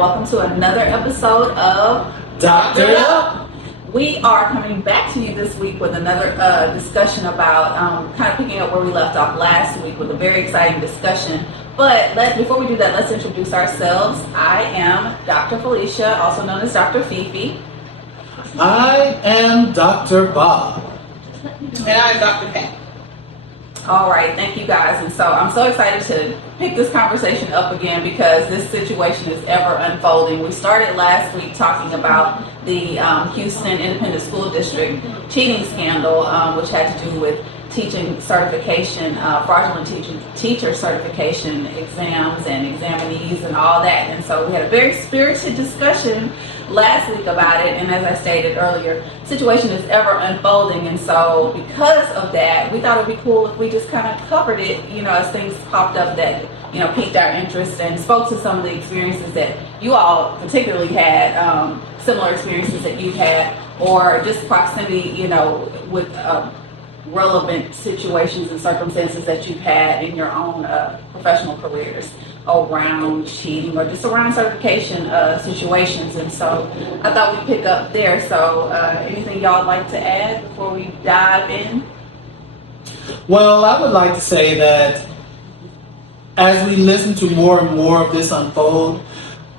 welcome to another episode of Doctor Up. We are coming back to you this week with another discussion about kind of picking up where we left off last week with a very exciting discussion. But before we do that, let's introduce ourselves. I am Dr. Felicia, also known as Dr. Fifi. I am Dr. Bob. And I'm Dr. Pat. All right, thank you guys. And so I'm so excited to pick this conversation up again because this situation is ever unfolding. We started last week talking about the Houston Independent School District cheating scandal, which had to do with teaching certification, fraudulent teacher certification exams and examinees and all that. And so we had a very spirited discussion last week about it, and as I stated earlier, the situation is ever unfolding, and so because of that, we thought it would be cool if we just kind of covered it, as things popped up that, piqued our interest and spoke to some of the experiences that you all particularly had, similar experiences that you've had, or just proximity, with relevant situations and circumstances that you've had in your own professional careers around cheating or just around certification situations. And so I thought we'd pick up there. So anything y'all like to add before we dive in? Well, I would like to say that as we listen to more and more of this unfold,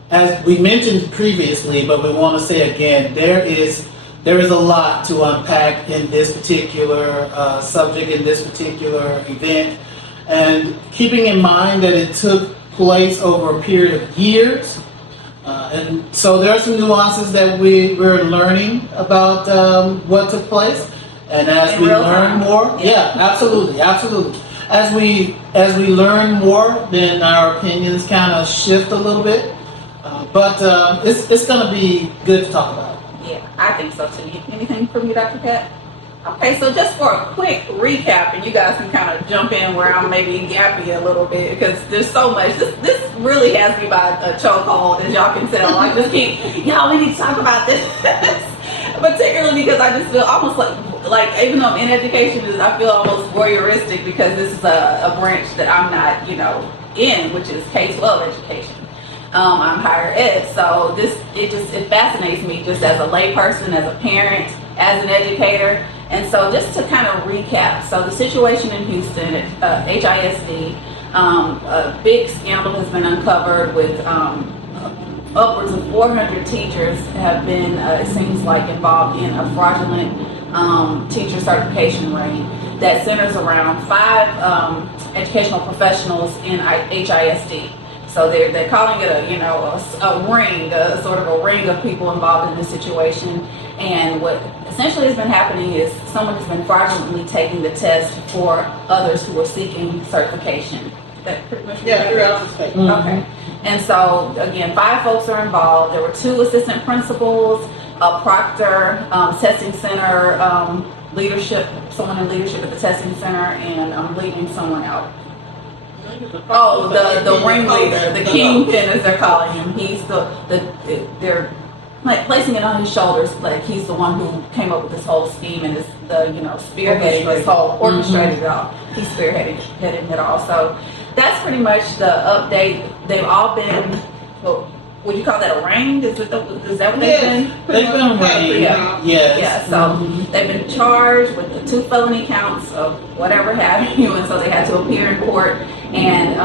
as we mentioned previously, but we want to say again, there is a lot to unpack in this particular subject, in this particular event, and keeping in mind that it took place over a period of years, and so there are some nuances that we're learning about what took place, and as we learn more, absolutely. As we learn more, then our opinions kind of shift a little bit, but it's going to be good to talk about. Yeah, I think so too. Anything from you, Dr. Pat? Okay, so just for a quick recap, and you guys can kind of jump in where I'm maybe gappy a little bit because there's so much. This really has me by a chokehold, as y'all can tell. I just keep, we need to talk about this. Particularly because I just feel almost like even though I'm in education, I feel almost voyeuristic because this is a branch that I'm not, in, which is K-12 education. I'm higher ed, so it fascinates me just as a layperson, as a parent, as an educator. And so just to kind of recap, so the situation in Houston at HISD, a big scandal has been uncovered with upwards of 400 teachers have been, it seems like, involved in a fraudulent teacher certification ring that centers around 5 educational professionals in HISD. So they're calling it a ring, sort of a ring of people involved in this situation. And what essentially has been happening is someone has been fraudulently taking the test for others who are seeking certification. That pretty much throughout the state. Mm-hmm. Okay. And so again, 5 folks are involved. There were 2 assistant principals, a proctor, testing center leadership, someone in leadership at the testing center, and I'm leaving someone out. Oh, the ringleader, the kingpin as they're calling him. He's they're like placing it on his shoulders, like he's the one who came up with this whole scheme and spearheading this whole, orchestrated it all. He's spearheading it all. So that's pretty much the update. They've all been, would you call that a ring? Is that what they've been? They've been ringed. Yeah. So they've been charged with the 2 felony counts of whatever have you, and so they had to appear in court. And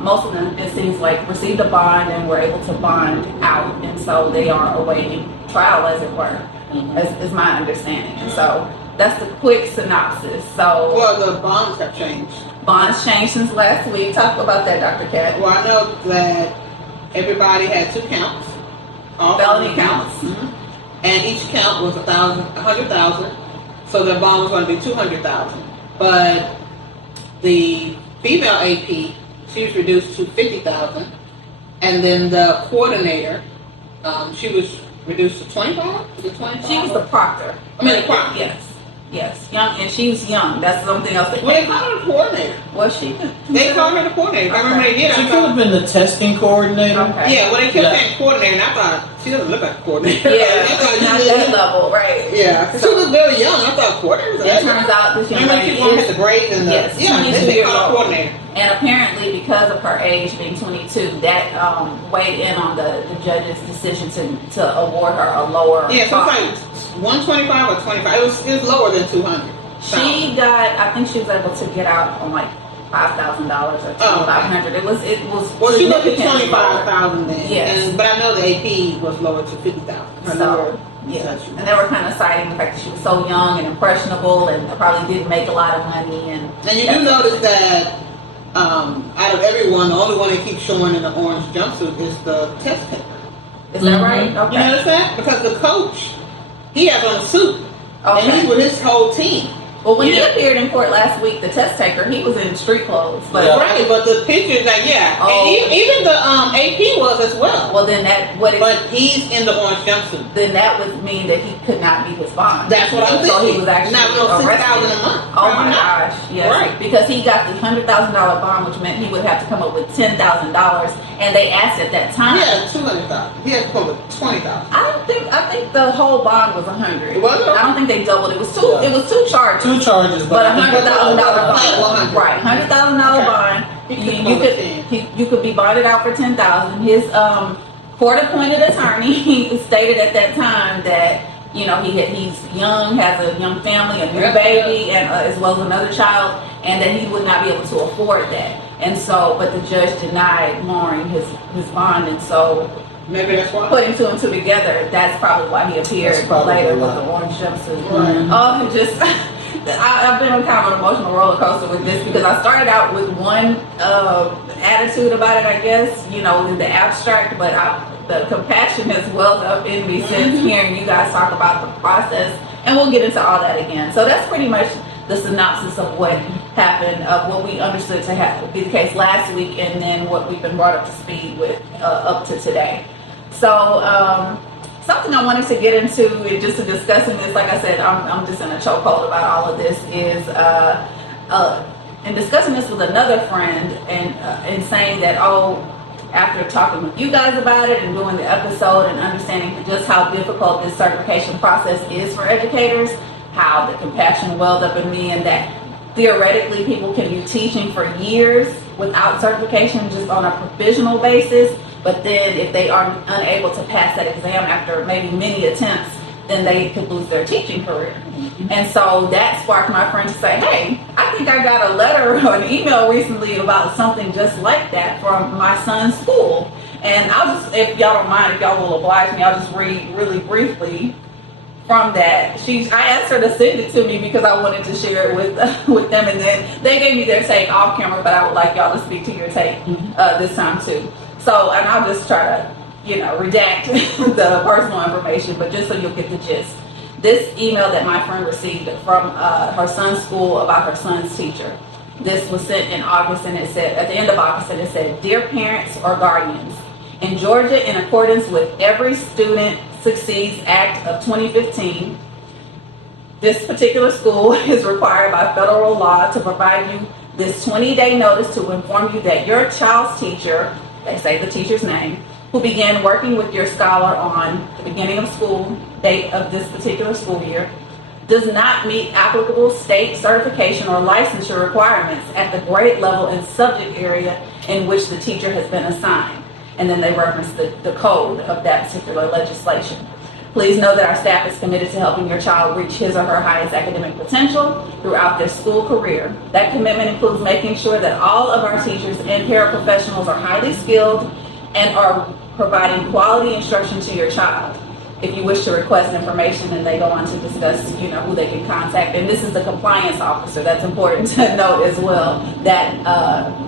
most of them, it seems like, received a bond and were able to bond out, and so they are awaiting trial, as it were, is my understanding. And so that's the quick synopsis. So, well, the bonds have changed. Bonds changed since last week. Talk about that, Dr. Cat. Well, I know that everybody had 2 counts, all felony counts, and each count was $100,000. So the bond was going to be $200,000. But the female AP, she was reduced to $50,000, and then the coordinator, she was reduced to $25,000. She was the proctor. The proctor. Yes. Yes, young, and she's young. That's something else that Well, they came call out. her the coordinator. Well, she could. They call her the coordinator. I remember they did. She I could thought, have been the testing coordinator. Okay. yeah, well, they kept Yeah. saying coordinator, and I thought she doesn't look like a coordinator. Yeah, I thought not she that was- level, right? Yeah, 'cause she was very young. I thought coordinator. It turns out this young Remember lady people had is, the braids and the yes, yeah, 22 they years call her old. coordinator. And apparently, because of her age being 22, that weighed in on the judge's decision to award her a lower. Yeah, so fine. it's like 125 or 25. It was lower than 200. She got, I think she was able to get out on like $5,000 or $2,500. It was Well, she looked at significantly lower. 25,000 then. Yes. But I know the AP was lower to 50,000. So, yeah. And they were kind of citing the fact that she was so young and impressionable and probably didn't make a lot of money. And you do notice that out of everyone, the only one that keeps showing in the orange jumpsuit is the test taker. Is that right? You Okay. notice that? Because the coach, he has on a suit. And Okay. he's with his whole team. Well, when he Yeah. appeared in court last week, the test taker, he was in street clothes. But Yeah. Right, but the pictures, like, yeah. Oh. And even the AP was as well. well, then But he's in the orange jumpsuit. then that would mean that he could not meet his bond. That's what I'm So thinking. he was actually Not no $6,000 arrested. a month. Oh Probably my not. gosh, yes. Right. Because he got the $100,000 bond, which meant he would have to come up with $10,000, and they asked at that time. Yeah, 200,000. He had to come with 20,000. I think the whole bond was 100. Was it? I don't think they doubled. It was two. Yeah. It was two charges. Two charges, But I think- $100,000 Flat bond. 100. Right, $100,000 Okay. bond. He could You, come you with could 10. you could be bonded out for $10,000. His court-appointed attorney stated at that time that he's young, has a young family, a new Yeah. baby, and as well as another child, and that he would not be able to afford that. And so, but the judge denied lowering his bond, and so Maybe that's why. putting two and two together, that's probably why he appeared That's probably later why. with the orange jumpsuit. Right. Oh, it just I've been on kind of an emotional roller coaster with this because I started out with one attitude about it, I guess, in the abstract, but the compassion has welled up in me since hearing you guys talk about the process, and we'll get into all that again. So that's pretty much the synopsis of what happened, of what we understood to be the case last week, and then what we've been brought up to speed with up to today. So something I wanted to get into, and just to discussing this, like I said, I'm just in a chokehold about all of this, is in discussing this with another friend, and saying that, after talking with you guys about it and doing the episode and understanding just how difficult this certification process is for educators, how the compassion welled up in me, and that theoretically people can be teaching for years without certification just on a provisional basis, but then if they are unable to pass that exam after maybe many attempts, then they could lose their teaching career. And so that sparked my friend to say, hey, I think I got a letter or an email recently about something just like that from my son's school. And I'll just, if y'all don't mind, if y'all will oblige me, I'll just read really briefly from that. I asked her to send it to me because I wanted to share it with them, and then they gave me their take off camera, but I would like y'all to speak to your take this time too. So, and I'll just try to redact the personal information, but just so you'll get the gist. This email that my friend received from her son's school about her son's teacher. This was sent in August, and it said, at the end of August, and it said, "Dear parents or guardians, in Georgia, in accordance with Every Student Succeeds Act of 2015, this particular school is required by federal law to provide you this 20-day notice to inform you that your child's teacher," they say the teacher's name, "who began working with your scholar on the beginning of school date of this particular school year, does not meet applicable state certification or licensure requirements at the grade level and subject area in which the teacher has been assigned." And then they reference the code of that particular legislation. "Please know that our staff is committed to helping your child reach his or her highest academic potential throughout their school career. That commitment includes making sure that all of our teachers and paraprofessionals are highly skilled and are providing quality instruction to your child. If you wish to request information," and they go on to discuss, who they can contact. And this is the compliance officer. That's important to note as well. That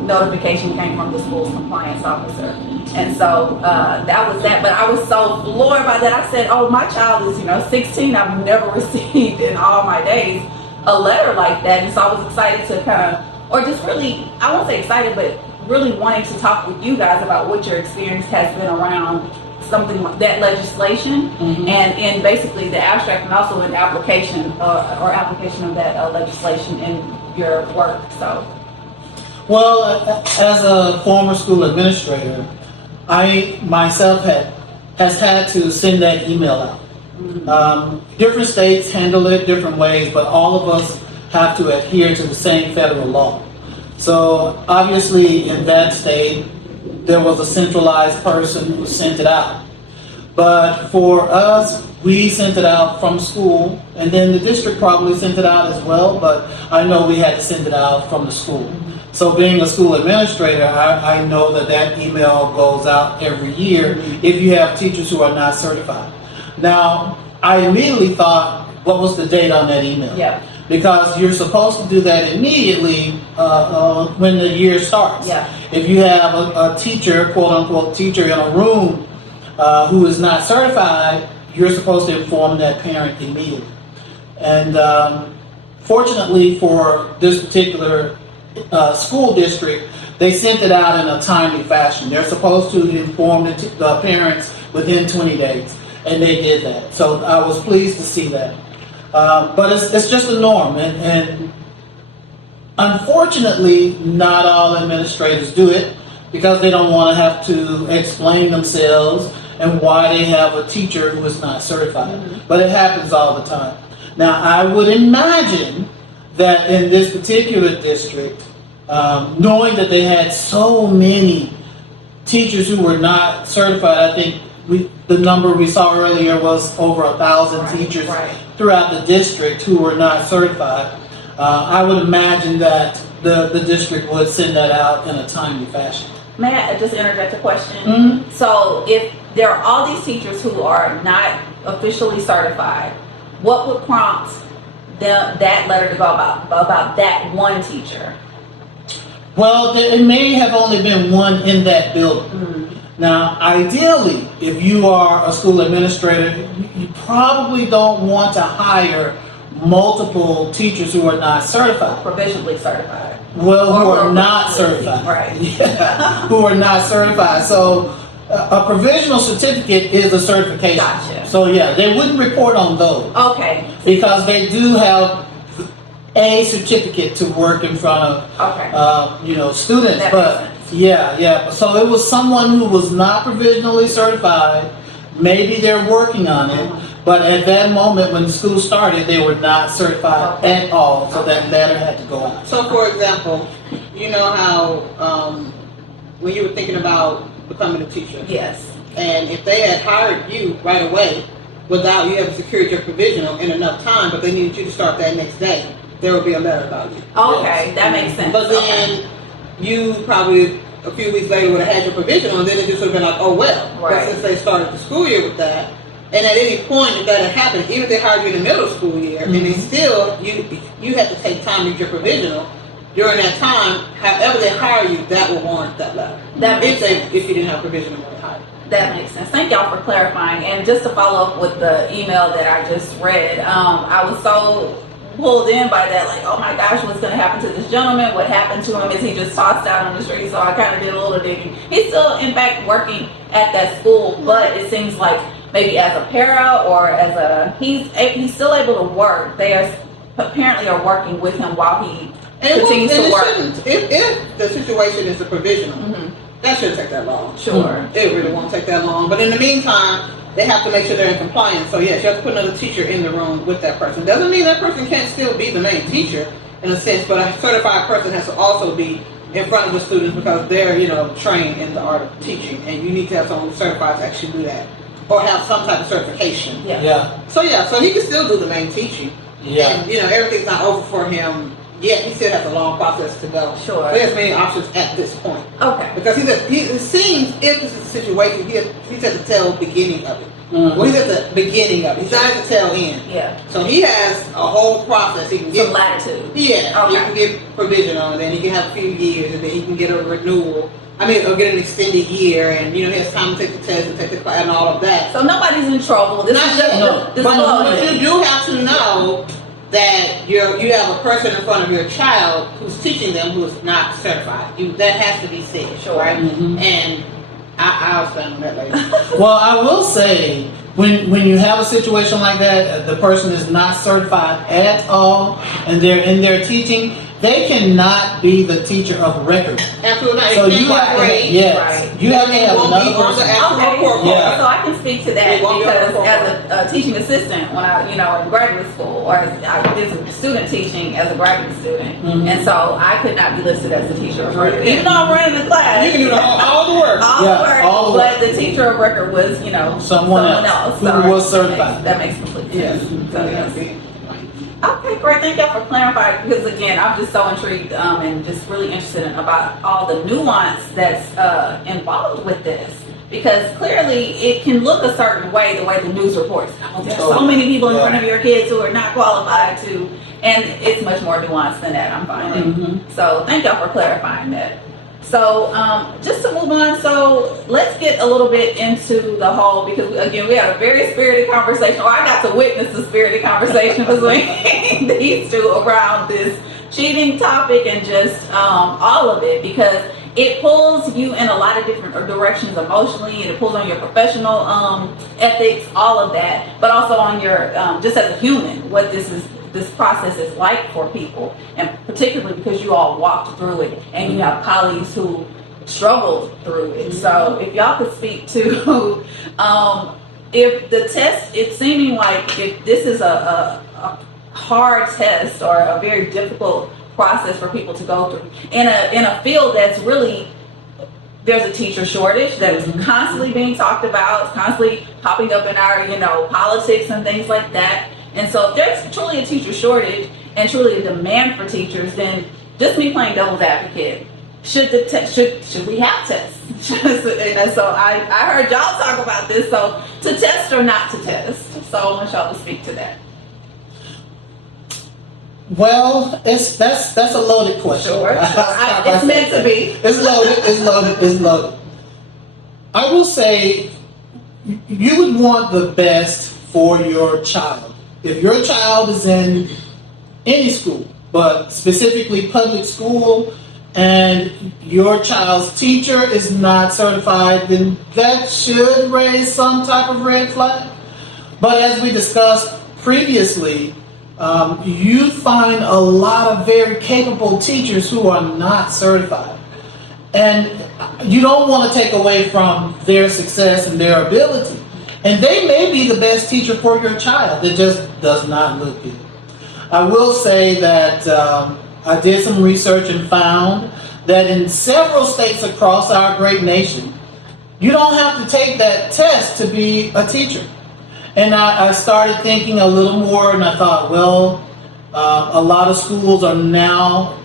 notification came from the school's compliance officer. And so that was that. But I was so floored by that. I said, "Oh, my child is, 16. I've never received in all my days a letter like that." And so I was excited to kind of, or just really, I won't say excited, but really wanting to talk with you guys about what your experience has been around something like that legislation, and in basically the abstract, and also in application or application of that legislation in your work. So, Well, as a former school administrator, I myself has had to send that email out. Different states handle it different ways, but all of us have to adhere to the same federal law. So obviously in that state, there was a centralized person who sent it out. But for us, we sent it out from school, and then the district probably sent it out as well, but I know we had to send it out from the school. So being a school administrator, I know that email goes out every year if you have teachers who are not certified. Now, I immediately thought, what was the date on that email? yeah, Because you're supposed to do that immediately when the year starts. Yeah. If you have a teacher, quote unquote teacher, in a room who is not certified, you're supposed to inform that parent immediately. And fortunately for this particular school district, they sent it out in a timely fashion. They're supposed to inform the parents within 20 days, and they did that. So I was pleased to see that. But it's just a norm, and unfortunately, not all administrators do it because they don't want to have to explain themselves and why they have a teacher who is not certified. But it happens all the time. Now, I would imagine that in this particular district, knowing that they had so many teachers who were not certified, I think the number we saw earlier was over 1,000 teachers throughout the district who were not certified. I would imagine that the district would send that out in a timely fashion. May I just interject a question? So if there are all these teachers who are not officially certified, what would prompt that letter to go about that one teacher? Well, it may have only been one in that building. Now, ideally, if you are a school administrator, you probably don't want to hire multiple teachers who are not certified. Provisionally certified. Well, who Or are not certified. Right. Yeah, who are not certified. So a provisional certificate is a certification. Gotcha. So yeah, they wouldn't report on those. Okay. Because they do have a certificate to work in front of students. That But makes sense. yeah. So it was someone who was not provisionally certified. Maybe they're working on it. But at that moment when school started, they were not certified at all. So that letter had to go out. So, for example, you know how when you were thinking about becoming a teacher, Yes. and if they had hired you right away without you having secured your provisional in enough time, but they needed you to start that next day, there would be a letter about you. Okay, that makes sense. But then you probably a few weeks later would have had your provisional, and then it just would have been like, oh well. Right. But since they started the school year with that, and at any point if that had happened, even if they hired you in the middle school year, and they still you have to take time to get your provisional. During that time, however they hire you, that will warrant that letter. That makes sense. If you didn't have provisional when they hired you. That makes sense. Thank y'all for clarifying. And just to follow up with the email that I just read, I was so pulled in by that, like, oh my gosh, what's going to happen to this gentleman? What happened to him? Is he just tossed out on the street? So I kind of did a little digging. He's still, in fact, working at that school, but it seems like maybe as a para or as he's still able to work. They are apparently are working with him while he continues to work. If the situation is a provisional, that shouldn't take that long. Sure. It really won't take that long. But in the meantime, they have to make sure they're in compliance. So yes, you have to put another teacher in the room with that person. Doesn't mean that person can't still be the main teacher in a sense, but a certified person has to also be in front of the students because they're, trained in the art of teaching, and you need to have someone who's certified to actually do that. Or have some type of certification. Yeah. So he can still do the main teaching. Yeah. And everything's not over for him yet. He still has a long process to go. Sure. But he has many options at this point. Okay. Because it seems if this is a situation, he's at the tail beginning of it. Well, he's at the beginning of it. He's not at the tail end. Yeah. So he has a whole process. He can get Some latitude. Yeah. Okay. He can get provisional, and then he can have a few years, and then he can get a renewal. Or get an extended year, and he has time to take the test and take the class and all of that. So nobody's in trouble. This Not is yet, just no. this But you do have to know that you have a person in front of your child who's teaching them who is not certified. That has to be said, Sure. right? And I'll stand on that later. Well, I will say, when you have a situation like that, the person is not certified at all, and they're in there teaching, they cannot be the teacher of record. Absolutely not. So It you can't have to, grade. yes, Right. you have to have Won't be another on the person. actual Okay, report Yeah. card. so I can speak to that It won't be on the because report as a teaching assistant, when I, in graduate school, or I did some student teaching as a graduate student, Mhm. and so I could not be listed as the teacher of record, even though I'm running the class. You can do all the work. All Yeah, the work, all the but the teacher of record was, Someone else who So was certified. That makes complete Yes. sense. So, yes. Okay, great. Thank y'all for clarifying because again, I'm just so intrigued and just really interested in about all the nuance that's involved with this. Because clearly it can look a certain way, the way the news reports. Oh, there's so many people in front of your kids who are not qualified to, and it's much more nuanced than that, I'm finding. Mhm. So thank y'all for clarifying that. So just to move on, so let's get a little bit into the whole, because again, we had a very spirited conversation, or I got to witness the spirited conversation between these two around this cheating topic and just all of it, because it pulls you in a lot of different directions emotionally, and it pulls on your professional ethics, all of that, but also on your, just as a human, what this process is like for people, and particularly because you all walked through it and you have colleagues who struggled through it. So if y'all could speak to if the test, it's seeming like if this is a hard test or a very difficult process for people to go through in a field that's really, there's a teacher shortage that is constantly being talked about, constantly popping up in our politics and things like that. And so if there's truly a teacher shortage and truly a demand for teachers, then just me playing devil's advocate, should we have tests? And so I heard y'all talk about this. So to test or not to test? So I want y'all to speak to that. Well, that's a loaded question. Sure. It's meant to be. It's loaded. I will say you would want the best for your child. If your child is in any school, but specifically public school, and your child's teacher is not certified, then that should raise some type of red flag. But as we discussed previously, you find a lot of very capable teachers who are not certified. And you don't want to take away from their success and their ability. And they may be the best teacher for your child. It just does not look good. I will say that I did some research and found that in several states across our great nation, you don't have to take that test to be a teacher. And I started thinking a little more, and I thought, well, a lot of schools are now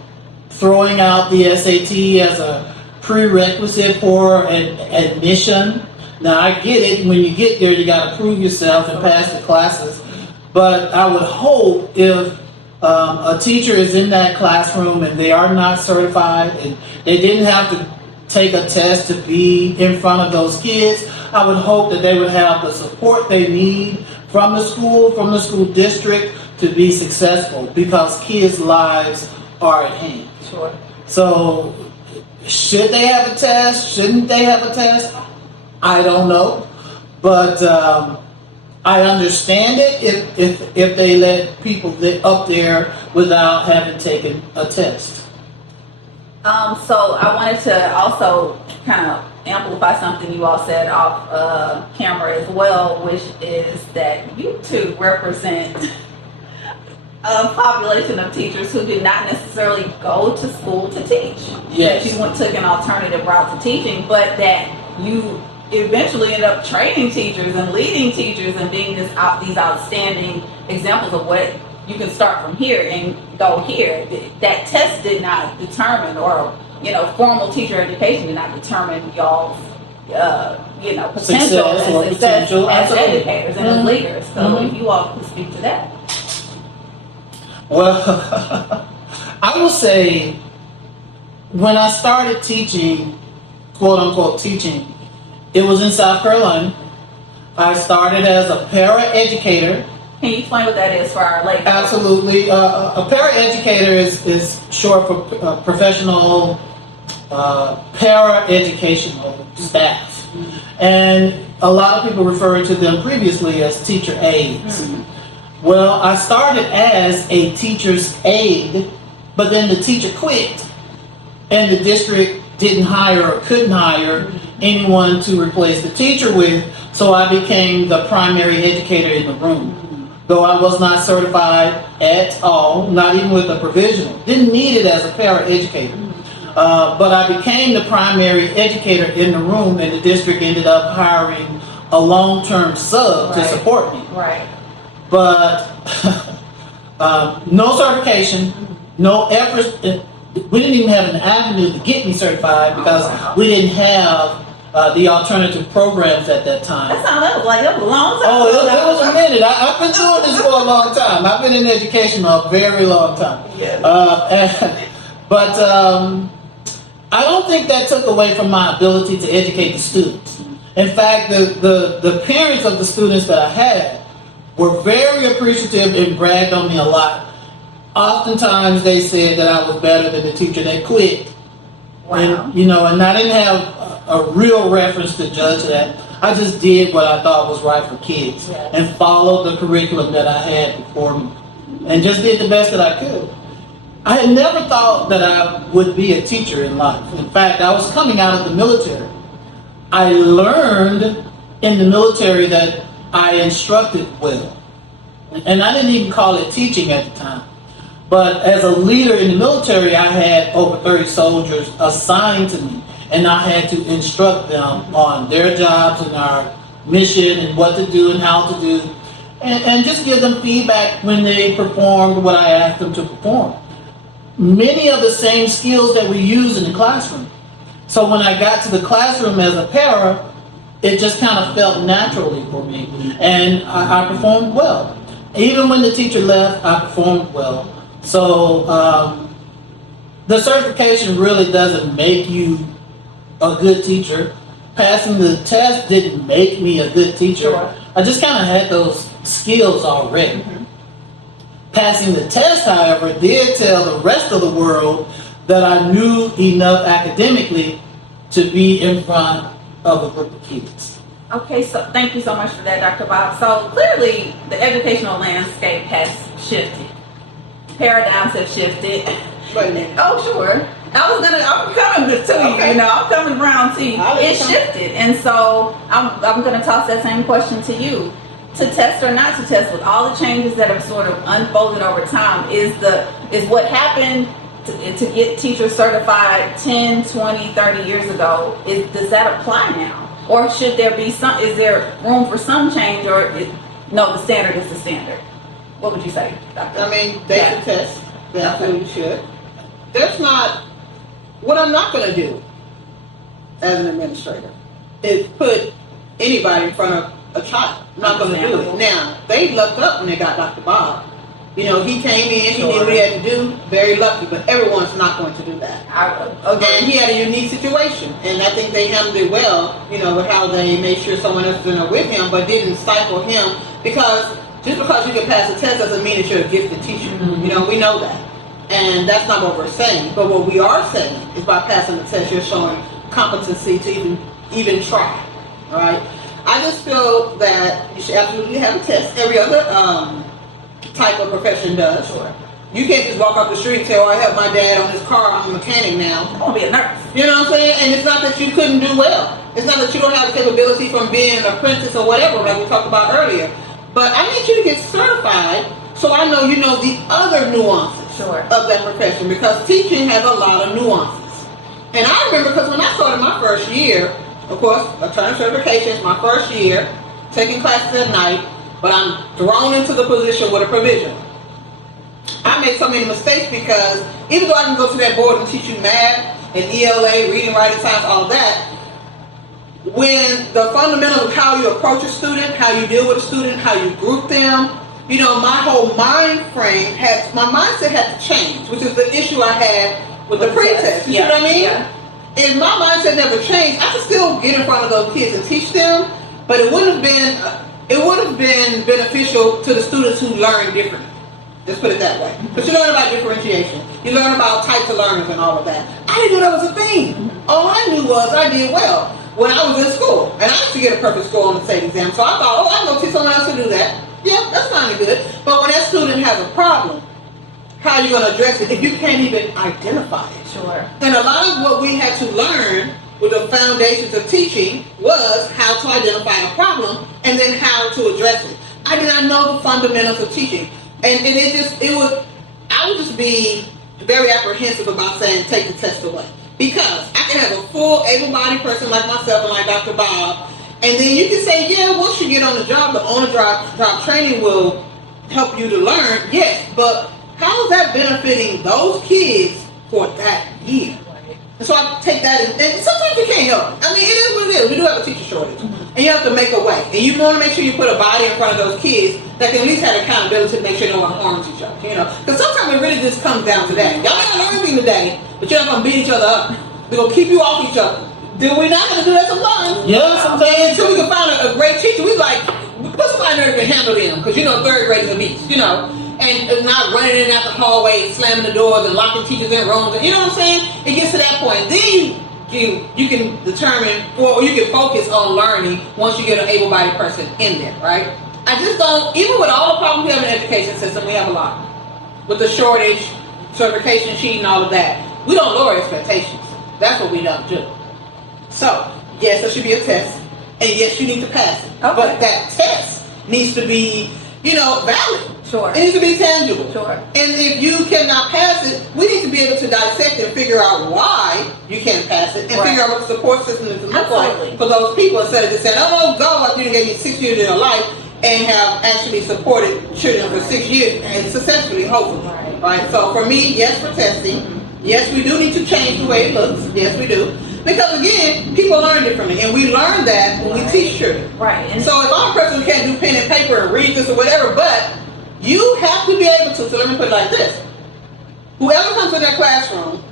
throwing out the SAT as a prerequisite for admission. Now, I get it. When you get there, you got to prove yourself and pass the classes. But I would hope if a teacher is in that classroom and they are not certified and they didn't have to take a test to be in front of those kids, I would hope that they would have the support they need from the school district to be successful, because kids' lives are at hand. Sure. So, should they have a test? Shouldn't they have a test? I don't know, but I understand it if they let people up there without having taken a test. So I wanted to also kind of amplify something you all said off camera as well, which is that you two represent a population of teachers who did not necessarily go to school to teach. Yes. That you took an alternative route to teaching, but that you eventually end up training teachers and leading teachers and being these outstanding examples of what you can start from here and go here. That test did not determine, or formal teacher education did not determine y'all's potential and success as educators and as leaders. So if you all could speak to that. Well, I will say, when I started teaching, quote unquote teaching, it was in South Carolina. I started as a para-educator. Can you explain what that is for our ladies? Absolutely. A para-educator is short for professional para-educational staff. And a lot of people referred to them previously as teacher aides. Well, I started as a teacher's aide, but then the teacher quit, and the district didn't hire or couldn't hire anyone to replace the teacher with, so I became the primary educator in the room. Though I was not certified at all, not even with a provisional, didn't need it as a para-educator. But I became the primary educator in the room, and the district ended up hiring a long-term sub to support me. Right. But no certification, no efforts. We didn't even have an avenue to get me certified because we didn't have the alternative programs at that time. That was a long time. Oh, it was a minute. I've been doing this for a long time. I've been in education a very long time. But I don't think that took away from my ability to educate the students. In fact, the parents of the students that I had were very appreciative and bragged on me a lot. Oftentimes they said that I was better than the teacher that quit. Wow. And, and I didn't have a real reference to judge that. I just did what I thought was right for kids and followed the curriculum that I had before me and just did the best that I could. I had never thought that I would be a teacher in life. In fact, I was coming out of the military. I learned in the military that I instructed well. And I didn't even call it teaching at the time. But as a leader in the military, I had over 30 soldiers assigned to me. And I had to instruct them on their jobs and our mission and what to do and how to do. And just give them feedback when they performed what I asked them to perform. Many of the same skills that we use in the classroom. So when I got to the classroom as a para, it just kind of felt naturally for me. And I performed well. Even when the teacher left, I performed well. So the certification really doesn't make you a good teacher. Passing the test didn't make me a good teacher. Sure. I just kind of had those skills already. Passing the test, however, did tell the rest of the world that I knew enough academically to be in front of a group of kids. Okay, so thank you so much for that, Dr. Bob. So clearly the educational landscape has shifted. Paradigms have shifted. Oh, sure. I'm coming to you, I'm coming around to you. It shifted. And so I'm going to toss that same question to you. To test or not to test, with all the changes that have sort of unfolded over time, is what happened to get teachers certified 10, 20, 30 years ago, does that apply now? Or should there be is there room for some change, or no, the standard is the standard? What would you say, Doctor? I mean, they should test. They absolutely should. What I'm not going to do as an administrator is put anybody in front of a child. I'm not going to do it. Now, they lucked up when they got Dr. Bob. He came in, he did what he had to do, very lucky, but everyone's not going to do that. And he had a unique situation, and I think they handled it well, with how they made sure someone else was with him, but didn't stifle him, because just because you can pass a test doesn't mean that you're a gifted teacher. We know that. And that's not what we're saying. But what we are saying is by passing the test, you're showing competency to even try. All right? I just feel that you should absolutely have a test. Every other type of profession does. Sure. You can't just walk up the street and say, I helped my dad on his car, I'm a mechanic now. I want to be a nurse. You know what I'm saying? And it's not that you couldn't do well. It's not that you don't have the capability from being an apprentice or whatever, like we talked about earlier. But I need you to get certified so I know you know the other nuances of that profession, because teaching has a lot of nuances. And I remember, because when I started my first year, of course, attorney certification is my first year, taking classes at night, but I'm thrown into the position with a provision. I made so many mistakes because even though I can go to that board and teach you math and ELA, reading, writing, science, all that, when the fundamentals of how you approach a student, how you deal with a student, how you group them, my whole mind frame my mindset had to change, which is the issue I had with the pretest. You know what I mean? Yeah. If my mindset never changed, I could still get in front of those kids and teach them, but it would have been beneficial to the students who learn differently. Let's put it that way. But you learn about differentiation. You learn about types of learners and all of that. I didn't know that was a thing. All I knew was I did well. when I was in school, and I used to get a perfect score on the state exam, so I thought, I can go teach someone else to do that. Yeah, that's fine and good. But when that student has a problem, how are you going to address it if you can't even identify it? Sure. And a lot of what we had to learn with the foundations of teaching was how to identify a problem and then how to address it. I did not know the fundamentals of teaching. And I would just be very apprehensive about saying take the test away. Because I can have a full able-bodied person like myself and like Dr. Bob, and then you can say, yeah, once you get on the job, the on-the-job training will help you to learn. Yes, but how is that benefiting those kids for that year? And so I take that, and sometimes you can't help it. I mean, it is what it is. We do have a teacher shortage. And you have to make a way. And you want to make sure you put a body in front of those kids that can at least have accountability to make sure no one harms each other. Because sometimes it really just comes down to that. Y'all ain't learn anything today, but you're not going to beat each other up. We're going to keep you off each other. Then we're not going to do that sometimes. Yeah, sometimes. Until we can find a great teacher, we like, put somebody there that can handle them. Because, third grade is a beast, and not running in and out the hallway, slamming the doors and locking teachers in rooms. You know what I'm saying? It gets to that point. Then you can determine, or you can focus on learning once you get an able-bodied person in there, right? I just don't, even with all the problems we have in the education system, we have a lot. With the shortage, certification cheating, all of that. We don't lower expectations. That's what we don't do. So, yes, there should be a test. And yes, you need to pass it. Okay. But that test needs to be, valid. Sure. It needs to be tangible. Sure. And if you cannot pass it, we need to be able to dissect and figure out why you can't pass it and figure out what the support system is to look like for those people instead of just saying, oh, go, like you gave me 6 years of your life and have actually supported children for 6 years and successfully, hopefully. Right. So for me, yes, for testing. Yes, we do need to change the way it looks. Yes, we do. Because again, people learn differently, and we learn that when we teach children. Right. And so if our person can't do pen and paper and read this or whatever, but you have to be able to. So let me put it like this: whoever comes in their classroom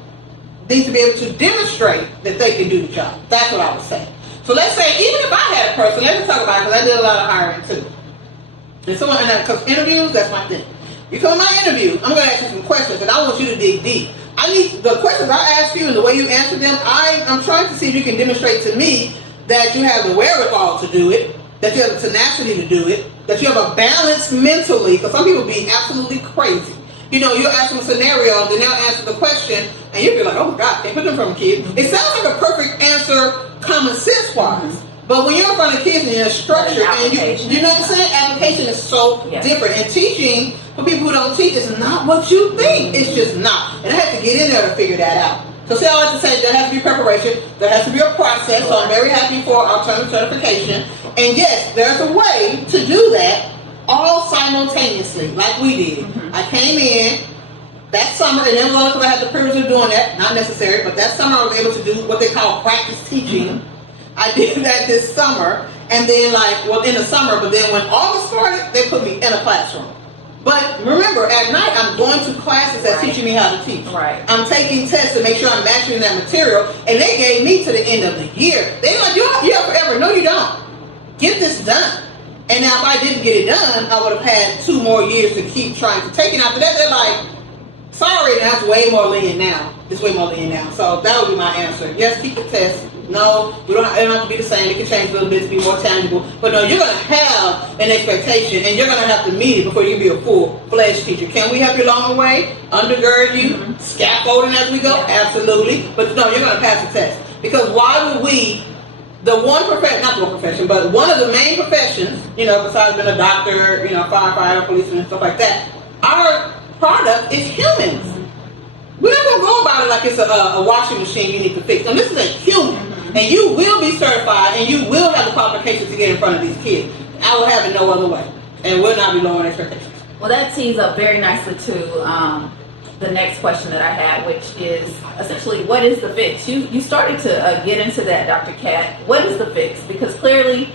needs to be able to demonstrate that they can do the job. That's what I would say. So let's say even if I had a person, let me talk about it because I did a lot of hiring too. And because interviews, that's my thing. You come in my interview, I'm going to ask you some questions, and I want you to dig deep. I need the questions I ask you and the way you answer them. I'm trying to see if you can demonstrate to me that you have the wherewithal to do it, that you have the tenacity to do it, that you have a balance mentally. Because some people be absolutely crazy. You'll ask them a scenario, and then they'll answer the question, and you'll be like, "Oh my God, can't put them from kids." It sounds like a perfect answer, common sense wise. But when you're in front of kids and you're structured, and you know what I'm saying? Application is so different. And teaching, for people who don't teach, is not what you think. It's just not. And I have to get in there to figure that out. So see, I like to say there has to be preparation. There has to be a process. So I'm very happy for alternative certification. And yes, there's a way to do that all simultaneously, like we did. I came in that summer, and it was only because I had the privilege of doing that. Not necessary, but that summer I was able to do what they call practice teaching. I did that this summer, and then in the summer, but then when August started, they put me in a classroom. But remember, at night, I'm going to classes that's teaching me how to teach. Right. I'm taking tests to make sure I'm mastering that material, and they gave me to the end of the year. They're like, you have forever. No, you don't. Get this done. And now if I didn't get it done, I would have had 2 more years to keep trying to take it. After that, they're like, sorry, that's way more lenient now. It's way more lenient now. So that would be my answer. Yes, keep the test. No, it don't have to be the same. It can change a little bit to be more tangible. But no, you're going to have an expectation, and you're going to have to meet it before you can be a full-fledged teacher. Can we help you along the way? Undergird you? Scaffolding as we go? Absolutely. But no, you're going to pass the test. Because why would we, not the one profession, but one of the main professions, besides being a doctor, firefighter, policeman, and stuff like that, our product is humans. We're not going to go about it like it's a washing machine you need to fix. And this is a human. And you will be certified, and you will have the qualifications to get in front of these kids. I will have it no other way. And will not be lowering expectations. Well, that tees up very nicely to the next question that I had, which is essentially, what is the fix? You started to get into that, Dr. Cat. What is the fix? Because clearly,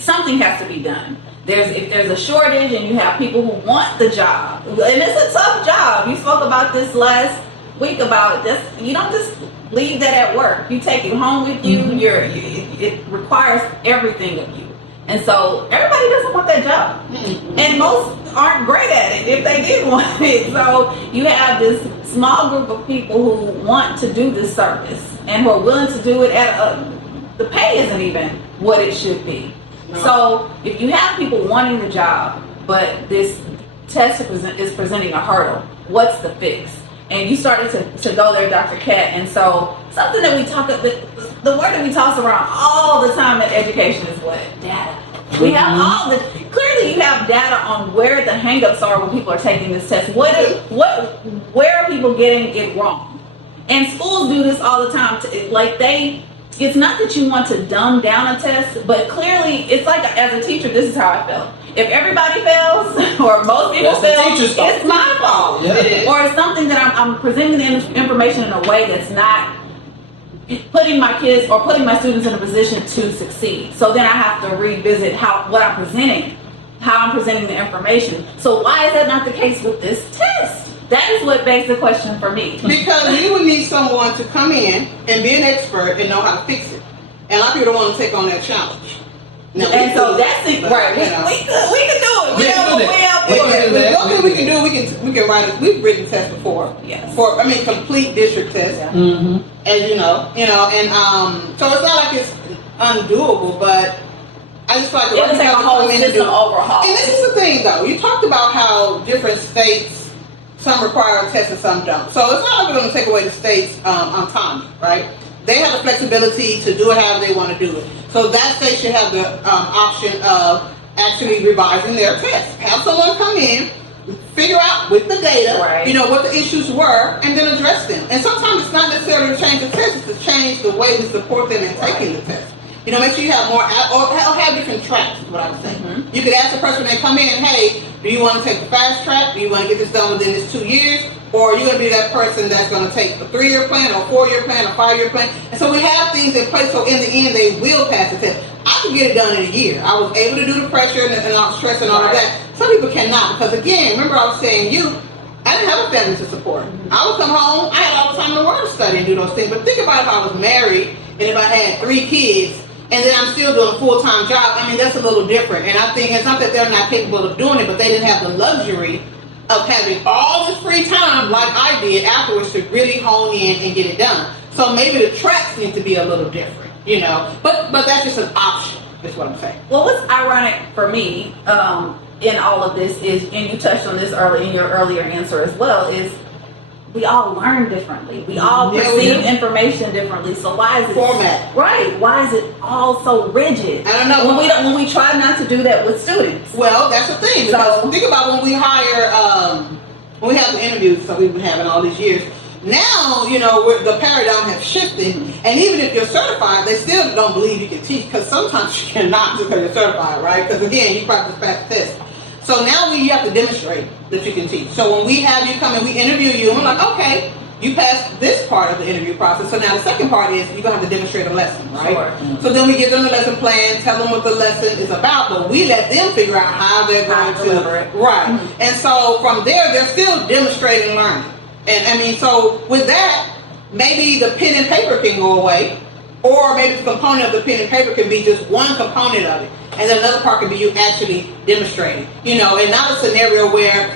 something has to be done. If there's a shortage and you have people who want the job, and it's a tough job. You spoke about this last week about this. You don't just leave that at work. You take it home with you. It requires everything of you. And so everybody doesn't want that job. And most aren't great at it if they did want it. So you have this small group of people who want to do this service and who are willing to do it at the pay isn't even what it should be. No. So if you have people wanting the job, but this test is presenting a hurdle, what's the fix? And you started to go there, Dr. Kat, and so something that we the word that we toss around all the time in education is what? Data. We have clearly you have data on where the hangups are when people are taking this test. Where are people getting it wrong? And schools do this all the time. It's not that you want to dumb down a test, but clearly it's like, as a teacher, this is how I felt. If everybody fails, or most people fail, it's my fault. Yeah. Or it's something that I'm presenting the information in a way that's not putting my kids or putting my students in a position to succeed. So then I have to revisit how I'm presenting the information. So why is that not the case with this test? That is what begs the question for me. Because you would need someone to come in and be an expert and know how to fix it. And a lot of people don't want to take on that challenge. Now, and so that's it, right? We can do it. We can do it. We can write it. We've written tests before. Yes. Complete district tests. Yeah. Mm-hmm. As you know, and so it's not like it's undoable, but I just feel like it would take a whole system overhaul. And this is the thing, though. You talked about how different states, some require a test and some don't. So it's not like we're going to take away the states' autonomy, right? They have the flexibility to do it however they want to do it. So that state should have the option of actually revising their test. Have someone come in, figure out with the data, right, what the issues were, and then address them. And sometimes it's not necessarily to change the test, it's to change the way we support them in taking the test. Make sure you have more, or have different tracks, is what I would say. Mm-hmm. You could ask the person when they come in, hey, do you want to take the fast track? Do you want to get this done within this 2 years? Or are you going to be that person that's going to take a 3-year plan, or a 4-year plan, or 5-year plan? And so we have things in place, so in the end, they will pass the test. I could get it done in a year. I was able to do the pressure and all the stress and all of that. Some people cannot, because again, remember I was saying I didn't have a family to support. I would come home, I had all the time in the world to study and do those things. But think about if I was married, and if I had 3 kids, and then I'm still doing a full-time job, that's a little different. And I think it's not that they're not capable of doing it, but they didn't have the luxury of having all this free time like I did afterwards to really hone in and get it done. So maybe the tracks need to be a little different, But that's just an option, is what I'm saying. Well, what's ironic for me in all of this is, and you touched on this in your earlier answer as well, is we all learn differently. We all perceive information differently. So why is it format? Right. Why is it all so rigid? I don't know. When we try not to do that with students. Well, that's the thing. Because think about when we hire, when we have the interviews that we've been having all these years. Now, the paradigm has shifted, and even if you're certified, they still don't believe you can teach, because sometimes you cannot because you're certified, right? Because again, you practice past the test. So now you have to demonstrate that you can teach. So when we have you come and we interview you, and we're like, okay, you passed this part of the interview process. So now the second part is you're going to have to demonstrate a lesson, right? Sure. Mm-hmm. So then we give them the lesson plan, tell them what the lesson is about, but we let them figure out how they're going to deliver it. Right. Mm-hmm. And so from there, they're still demonstrating learning. And so with that, maybe the pen and paper can go away, or maybe the component of the pen and paper can be just one component of it. And then another part can be you actually demonstrating, and not a scenario where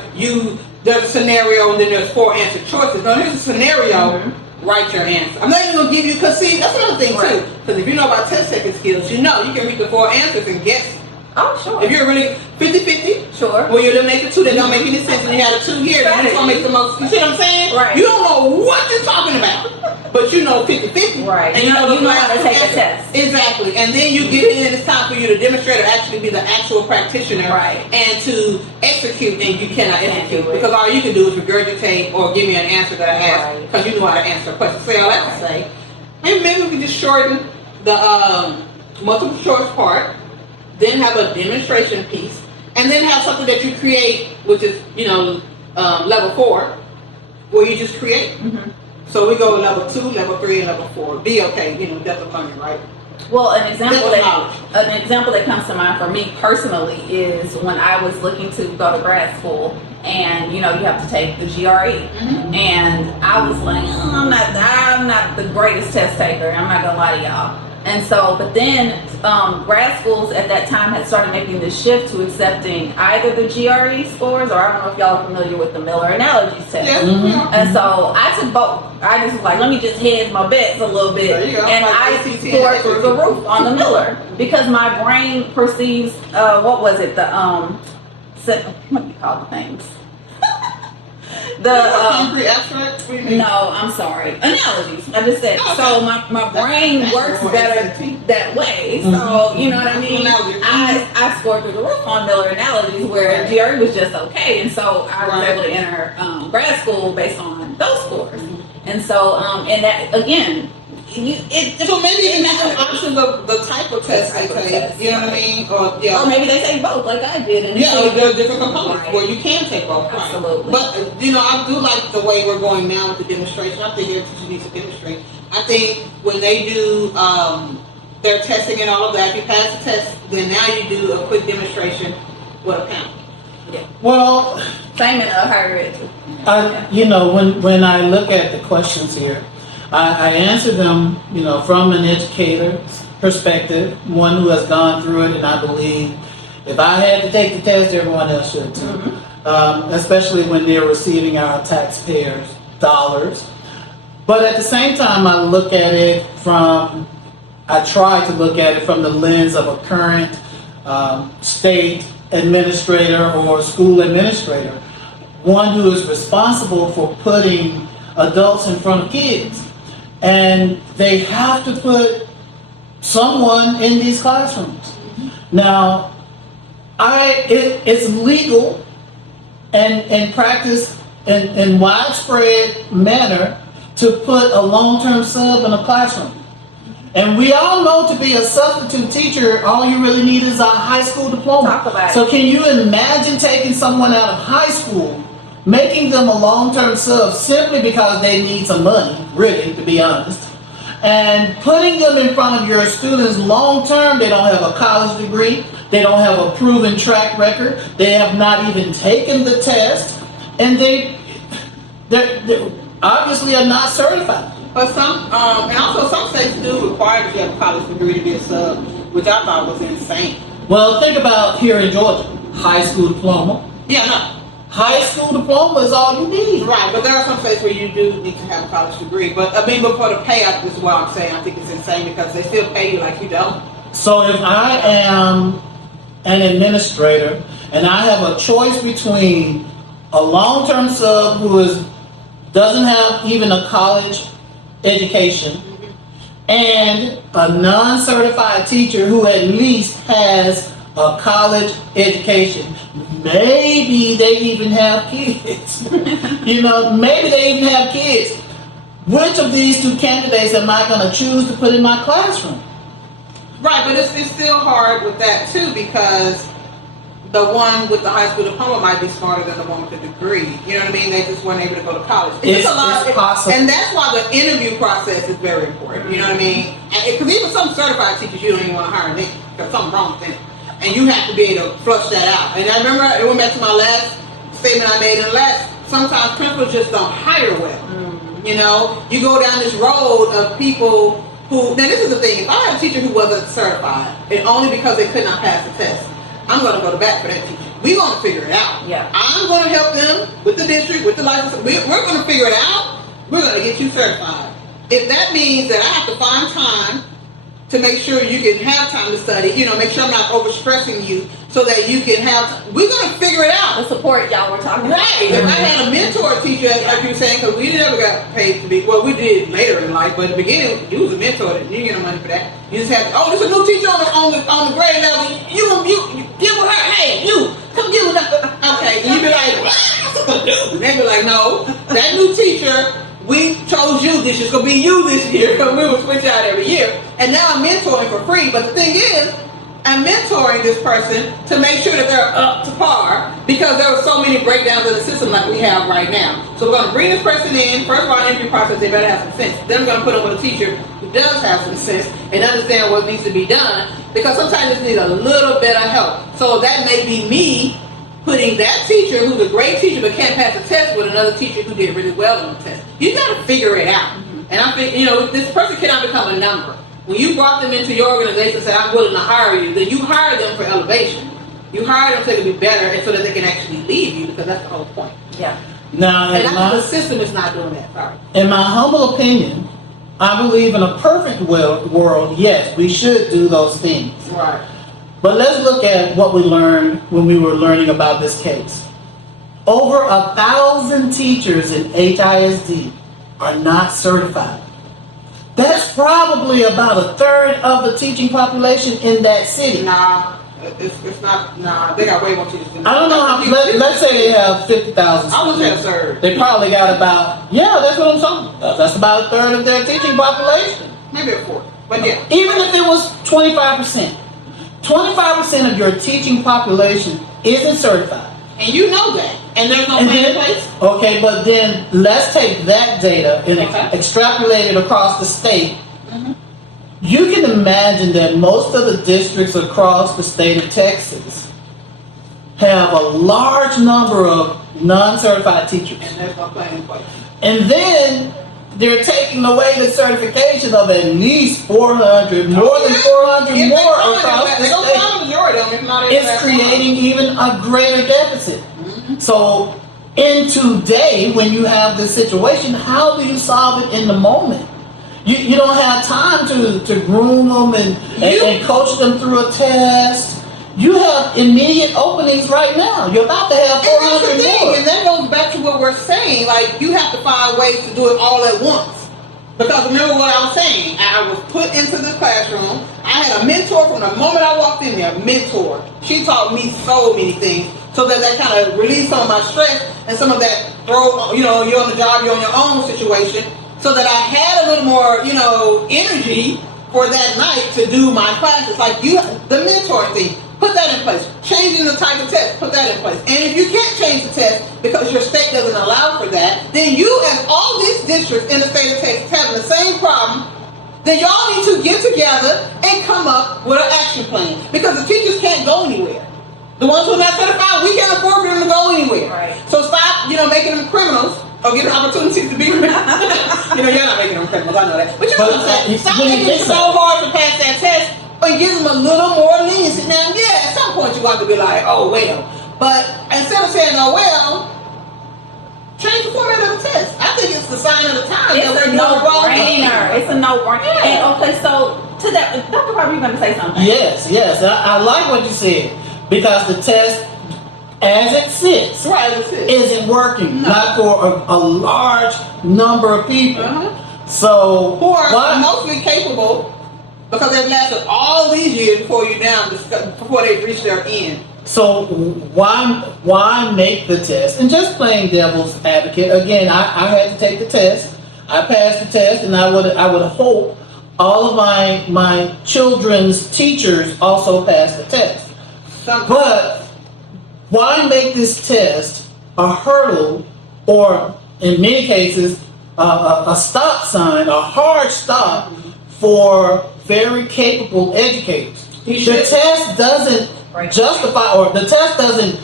there's a scenario and then there's 4 answer choices. No, here's a scenario, write your answer. I'm not even going to give you, because see, that's another thing too. Because if you know about test taking skills, you can read the 4 answers and guess. Oh, sure. If you're really 50-50, sure. Well, you eliminate the 2 that don't make any sense, and you have the 2 here that just don't make the most. You see what I'm saying? Right. You don't know what you're talking about, but you know 50-50. Right. And you know how to take a test. Exactly. And then you get in, and it's time for you to demonstrate or actually be the actual practitioner. Right. And to execute, and you cannot execute do it. because all you can do is regurgitate or give me an answer that I asked Right. because you know how to answer a question. So all I have to say, maybe we can just shorten the multiple choice part. Then have a demonstration piece, and then have something that you create, which is, level 4, where you just create. Mm-hmm. So we go level 2, level 3, and level 4. DOK, depth of learning, right? Well, an example that comes to mind for me personally is when I was looking to go to grad school, and you have to take the GRE, and I was like, I'm not the greatest test taker. I'm not gonna lie to y'all. And so, but then grad schools at that time had started making the shift to accepting either the GRE scores, or I don't know if y'all are familiar with the Miller Analogies test. Yes, Mhm. we are. And so I took both. I just was like, let me just hedge my bets a little bit. There you go. And Like I ACT scored and through the roof on the Miller because my brain perceives, what was it? What do you call the things? Concrete abstract? What do you mean? No, I'm sorry. Analogies. I just said. Okay. So my brain That's works more better ACT. that way. So you know what I mean. Analogies. I scored through the roof on Miller Analogies, where GRE was just okay, and so I was Right. able to enter grad school based on those scores. And so and that again, So maybe even have an option of the type of test they type of take. test, You know what I right. mean? Or yeah. Or maybe they take both, like I did. And Yeah, there are different components Right. where you can take both. Right. Absolutely. But, I do like the way we're going now with the demonstration. I think every teacher needs to demonstrate. I think when they do their testing and all of that, if you pass the test, then now you do a quick demonstration with a panel. Well, Same in higher ed too. when I look at the questions here, I answer them, from an educator's perspective, one who has gone through it, and I believe if I had to take the test, everyone else should too. Especially when they're receiving our taxpayers' dollars. But at the same time, I try to look at it from the lens of a current state administrator or school administrator, one who is responsible for putting adults in front of kids. And they have to put someone in these classrooms. Now, it's legal and practiced in widespread manner to put a long-term sub in a classroom. And we all know to be a substitute teacher, all you really need is a high school diploma. Talk about it. So can you imagine taking someone out of high school, making them a long-term sub simply because they need some money, really, to be honest, and putting them in front of your students long-term? They don't have a college degree. They don't have a proven track record. They have not even taken the test. And they obviously are not certified. But and also some states do require that you have a college degree to be a sub, which I thought was insane. Well, think about here in Georgia, high school diploma. Yeah, no. High school diploma is all you need. Right, but there are some states where you do need to have a college degree. But but for the payout is what I'm saying. I think it's insane because they still pay you like you don't. So if I am an administrator and I have a choice between a long-term sub who doesn't have even a college education and a non-certified teacher who at least has a college education, maybe they even have kids. Maybe they even have kids. Which of these two candidates am I going to choose to put in my classroom? Right, but it's still hard with that too because the one with the high school diploma might be smarter than the one with the degree. You know what I mean? They just weren't able to go to college. It's possible. And that's why the interview process is very important. You know what I mean? Because even some certified teachers, you don't even want to hire them because something's wrong with them. And you have to be able to flush that out. And I remember, it went back to my last statement I made in the last, sometimes principals just don't hire well. You go down this road of people who, now this is the thing, if I had a teacher who wasn't certified, and only because they could not pass the test, I'm going to go to bat for that teacher. We're going to figure it out. Yeah. I'm going to help them with the district, with the license. We're going to figure it out. We're going to get you certified. If that means that I have to find time to make sure you can have time to study, make sure I'm not overstressing you so that you can have, we're going to figure it out. The support y'all were talking about. Right. If I had a mentor teacher, like you were saying, because we never got paid to be, well, we did later in life, but at the beginning, you was a mentor, you didn't get no money for that. You just had, there's a new teacher on the grade level, you get with her, hey, you, come get with her. Okay, and you'd be like, what? And they'd be like, no, that new teacher, we chose you this year, it's going to be you this year, because we will switch out every year. And now I'm mentoring for free, but the thing is, I'm mentoring this person to make sure that they're up to par because there are so many breakdowns in the system like we have right now. So we're going to bring this person in. First of all, in the interview process, they better have some sense. Then we're going to put them with a teacher who does have some sense and understand what needs to be done because sometimes you just need a little bit of help. So that may be me putting that teacher who's a great teacher but can't pass the test with another teacher who did really well on the test. You got to figure it out. And I think, this person cannot become a number. when you brought them into your organization and said, I'm willing to hire you, then you hire them for elevation. You hire them so they can be better and so that they can actually lead you, because that's the whole point. Yeah. Now, And the system is not doing that. Sorry. in my humble opinion, I believe in a perfect world, yes, we should do those things. Right. But let's look at what we learned when we were learning about this case. Over 1,000 teachers in HISD are not certified. That's probably about a third of the teaching population in that city. Nah, it's not. Nah, they got way more teachers than I don't know how. Let's say they have 50,000. I would say a third. They probably got about, that's what I'm talking about. That's about a third of their teaching population. Maybe a fourth. But yeah. Even if it was 25%, 25% of your teaching population isn't certified. And you know that. And there's no plan in place? Okay, but then let's take that data and extrapolate it across the state. Mm-hmm. You can imagine that most of the districts across the state of Texas have a large number of non-certified teachers. And there's no plan in place. And then they're taking away the certification of at least 400, more than 400 If more they across the don't state. find a majority of them, if not It's creating even a greater deficit. So, in today, when you have this situation, how do you solve it in the moment? You don't have time to groom them and coach them through a test. You have immediate openings right now. You're about to have 400 And that's the thing, more. and that goes back to what we're saying. Like, you have to find ways to do it all at once. Because remember what I was saying, I was put into the classroom. I had a mentor from the moment I walked in there, a mentor. She taught me so many things so that kind of relieved some of my stress and some of that you're on the job, you're on your own situation, so that I had a little more, energy for that night to do my classes. Like the mentoring thing, put that in place. Changing the type of test, put that in place. And if you can't change the test because your state doesn't allow for that, then you and all these districts in the state of Texas having the same problem, then y'all need to get together and come up with an action plan. Because the teachers can't go anywhere. The ones who are not certified, we can't afford for them to go anywhere. Right. So stop, making them criminals or giving opportunities to be criminals. You're not making them criminals, I know that. But you know what I'm saying? Stop making it so hard to pass that test, but give them a little more leniency. Now, at some point you want to be like, oh, well. But instead of saying, oh, well, change the format of the test. I think it's the sign of the time. It's a no-brainer. It's a no-brainer. Yeah. And okay, so to that, Dr. Harper, you're going to say something? Yes. I like what you said, because the test, as it sits, isn't working. No. Not for a large number of people. So who are mostly capable, because they've lasted all these years before they've reached their end. So why make the test? And just playing devil's advocate, again, I had to take the test. I passed the test, and I would hope all of my children's teachers also pass the test. But why make this test a hurdle, or in many cases a stop sign, a hard stop for very capable educators? The test doesn't justify, or the test doesn't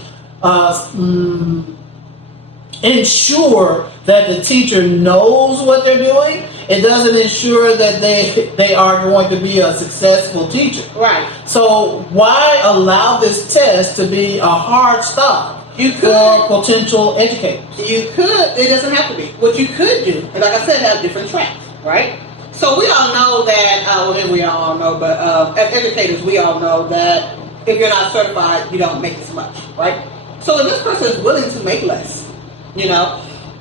ensure that the teacher knows what they're doing. It doesn't ensure that they are going to be a successful teacher. Right. So why allow this test to be a hard stop for potential educators? You could. It doesn't have to be. What you could do, and like I said, have different tracks, right? So we all know that, we all know, but as educators, we all know that if you're not certified, you don't make as much, right? So if this person is willing to make less,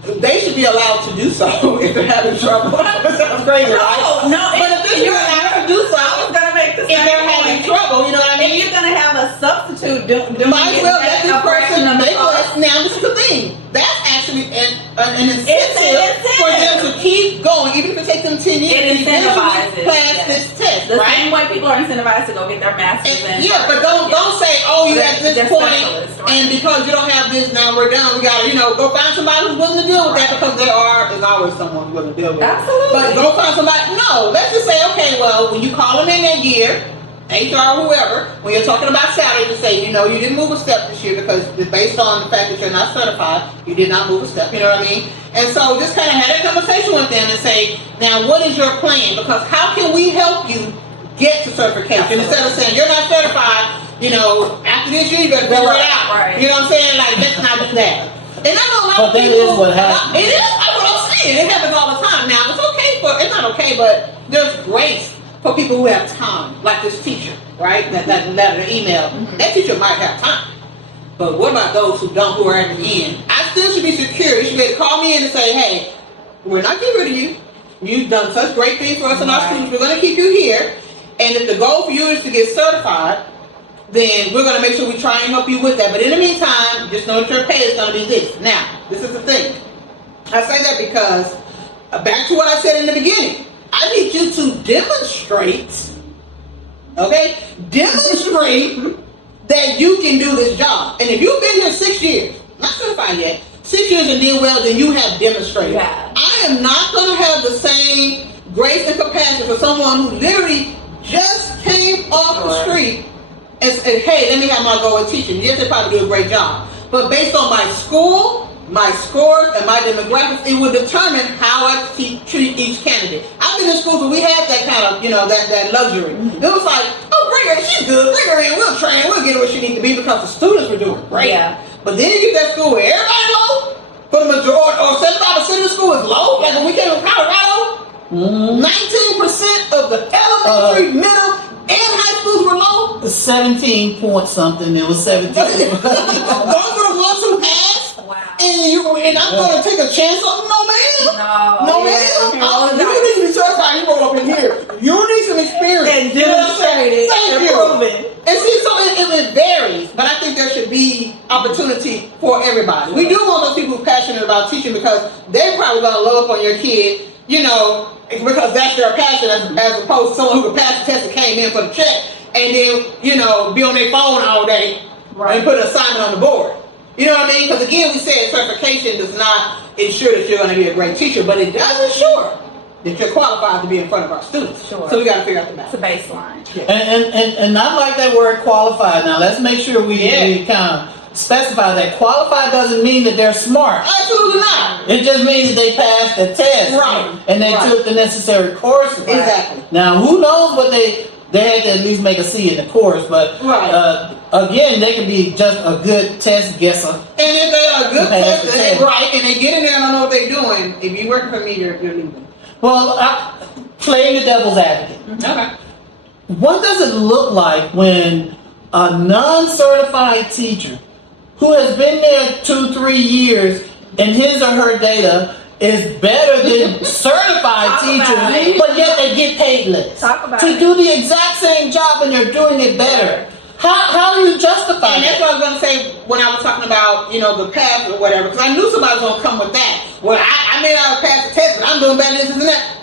they should be allowed to do so if they're having trouble. That sounds crazy, right? No. But if they're allowed to do so, I was gonna make the if they're having trouble, you know what I mean? If you're gonna have a substitute doing might as well let this person make less. less. Now this is the thing. That's actually an incentive for them to keep going, even if it takes them 10 years. It incentivizes pass this test, the right? same way people are incentivized to go get their masters. But don't say, oh, you're at this point, and because you don't have this, now we're done. We gotta, go find somebody who's willing to deal with that, because there's always someone willing to deal with it. Absolutely. But go find somebody. No, let's just say, okay, well, when you call them in that year, HR or whoever, when you're talking about salary, to say, you didn't move a step this year because based on the fact that you're not certified, you did not move a step, you know what I mean? And so just kind of had a conversation with them and say, now what is your plan? Because how can we help you get to certification? Instead of saying, you're not certified, after this year you better figure it out. Right. You know what I'm saying? Like, let's not do that. And I know a lot But of that people. is what happens. It is. That's what I'm saying. It happens all the time. Now, it's not okay, but there's grace for people who have time, like this teacher, right? That letter, email. Mm-hmm. That teacher might have time. But what about those who don't, who are at the end? I still should be secure. You should be able to call me in and say, hey, we're not getting rid of you. You've done such great things for us and our students. We're going to keep you here. And if the goal for you is to get certified, then we're going to make sure we try and help you with that. But in the meantime, just know that your pay is going to be this. Now, this is the thing. I say that because, back to what I said in the beginning, I need you to demonstrate that you can do this job. And if you've been here 6 years, not certified yet, 6 years and did well, then you have demonstrated. Yeah. I am not going to have the same grace and compassion for someone who literally just came off the street and said, hey, let me have my go at teaching. Yes, they probably do a great job. But based on my school, my scores, and my demographics, it would determine how I treat each candidate. I've been in schools where we had that kind of, that luxury. It was like, oh, bring her in, she's good, bring her in, we'll train, we'll get her where she needs to be because the students were doing great. Yeah. But then you get that school where everybody low, for the majority, or 75% of the school is low. Like when we came to Colorado, 19% of the elementary, middle, and high schools were low. 17 point something. It was 17. Those were the ones who passed. Wow. And I'm going to take a chance on no, ma'am. No, You need to be certified. You roll up in here. You need some experience. And demonstrated and proven. And see, so it varies, but I think there should be opportunity for everybody. We do want those people who are passionate about teaching because they're probably going to load up on your kid, because that's their passion as opposed to someone who could pass the test and came in for the check and then, be on their phone all day and put an assignment on the board. You know what I mean? Because again, we said certification does not ensure that you're going to be a great teacher, but it does ensure that you're qualified to be in front of our students. Sure. So we got to figure out the math. It's a baseline. Yeah. And I like that word qualified. Now let's make sure we kind of specify that qualified doesn't mean that they're smart. Absolutely not. It just means that they passed the test. Right. And they took the necessary courses. Exactly. Now who knows what they had to at least make a C in the course, but again, they can be just a good test guesser. And if they are a good Pass test, the and test. and they get in there and don't know what they're doing, if you're working for me, you're leaving. Well, playing the devil's advocate. Okay. What does it look like when a non-certified teacher who has been there 2-3 years and his or her data is better than certified Talk teachers, about it. but yet they get paid less Talk about to it. do the exact same job and they're doing it better? How do you justify And that's that? what I was going to say when I was talking about, the pass or whatever, because I knew somebody was going to come with that. Well, I may not have passed the test, but I'm doing better than this and that.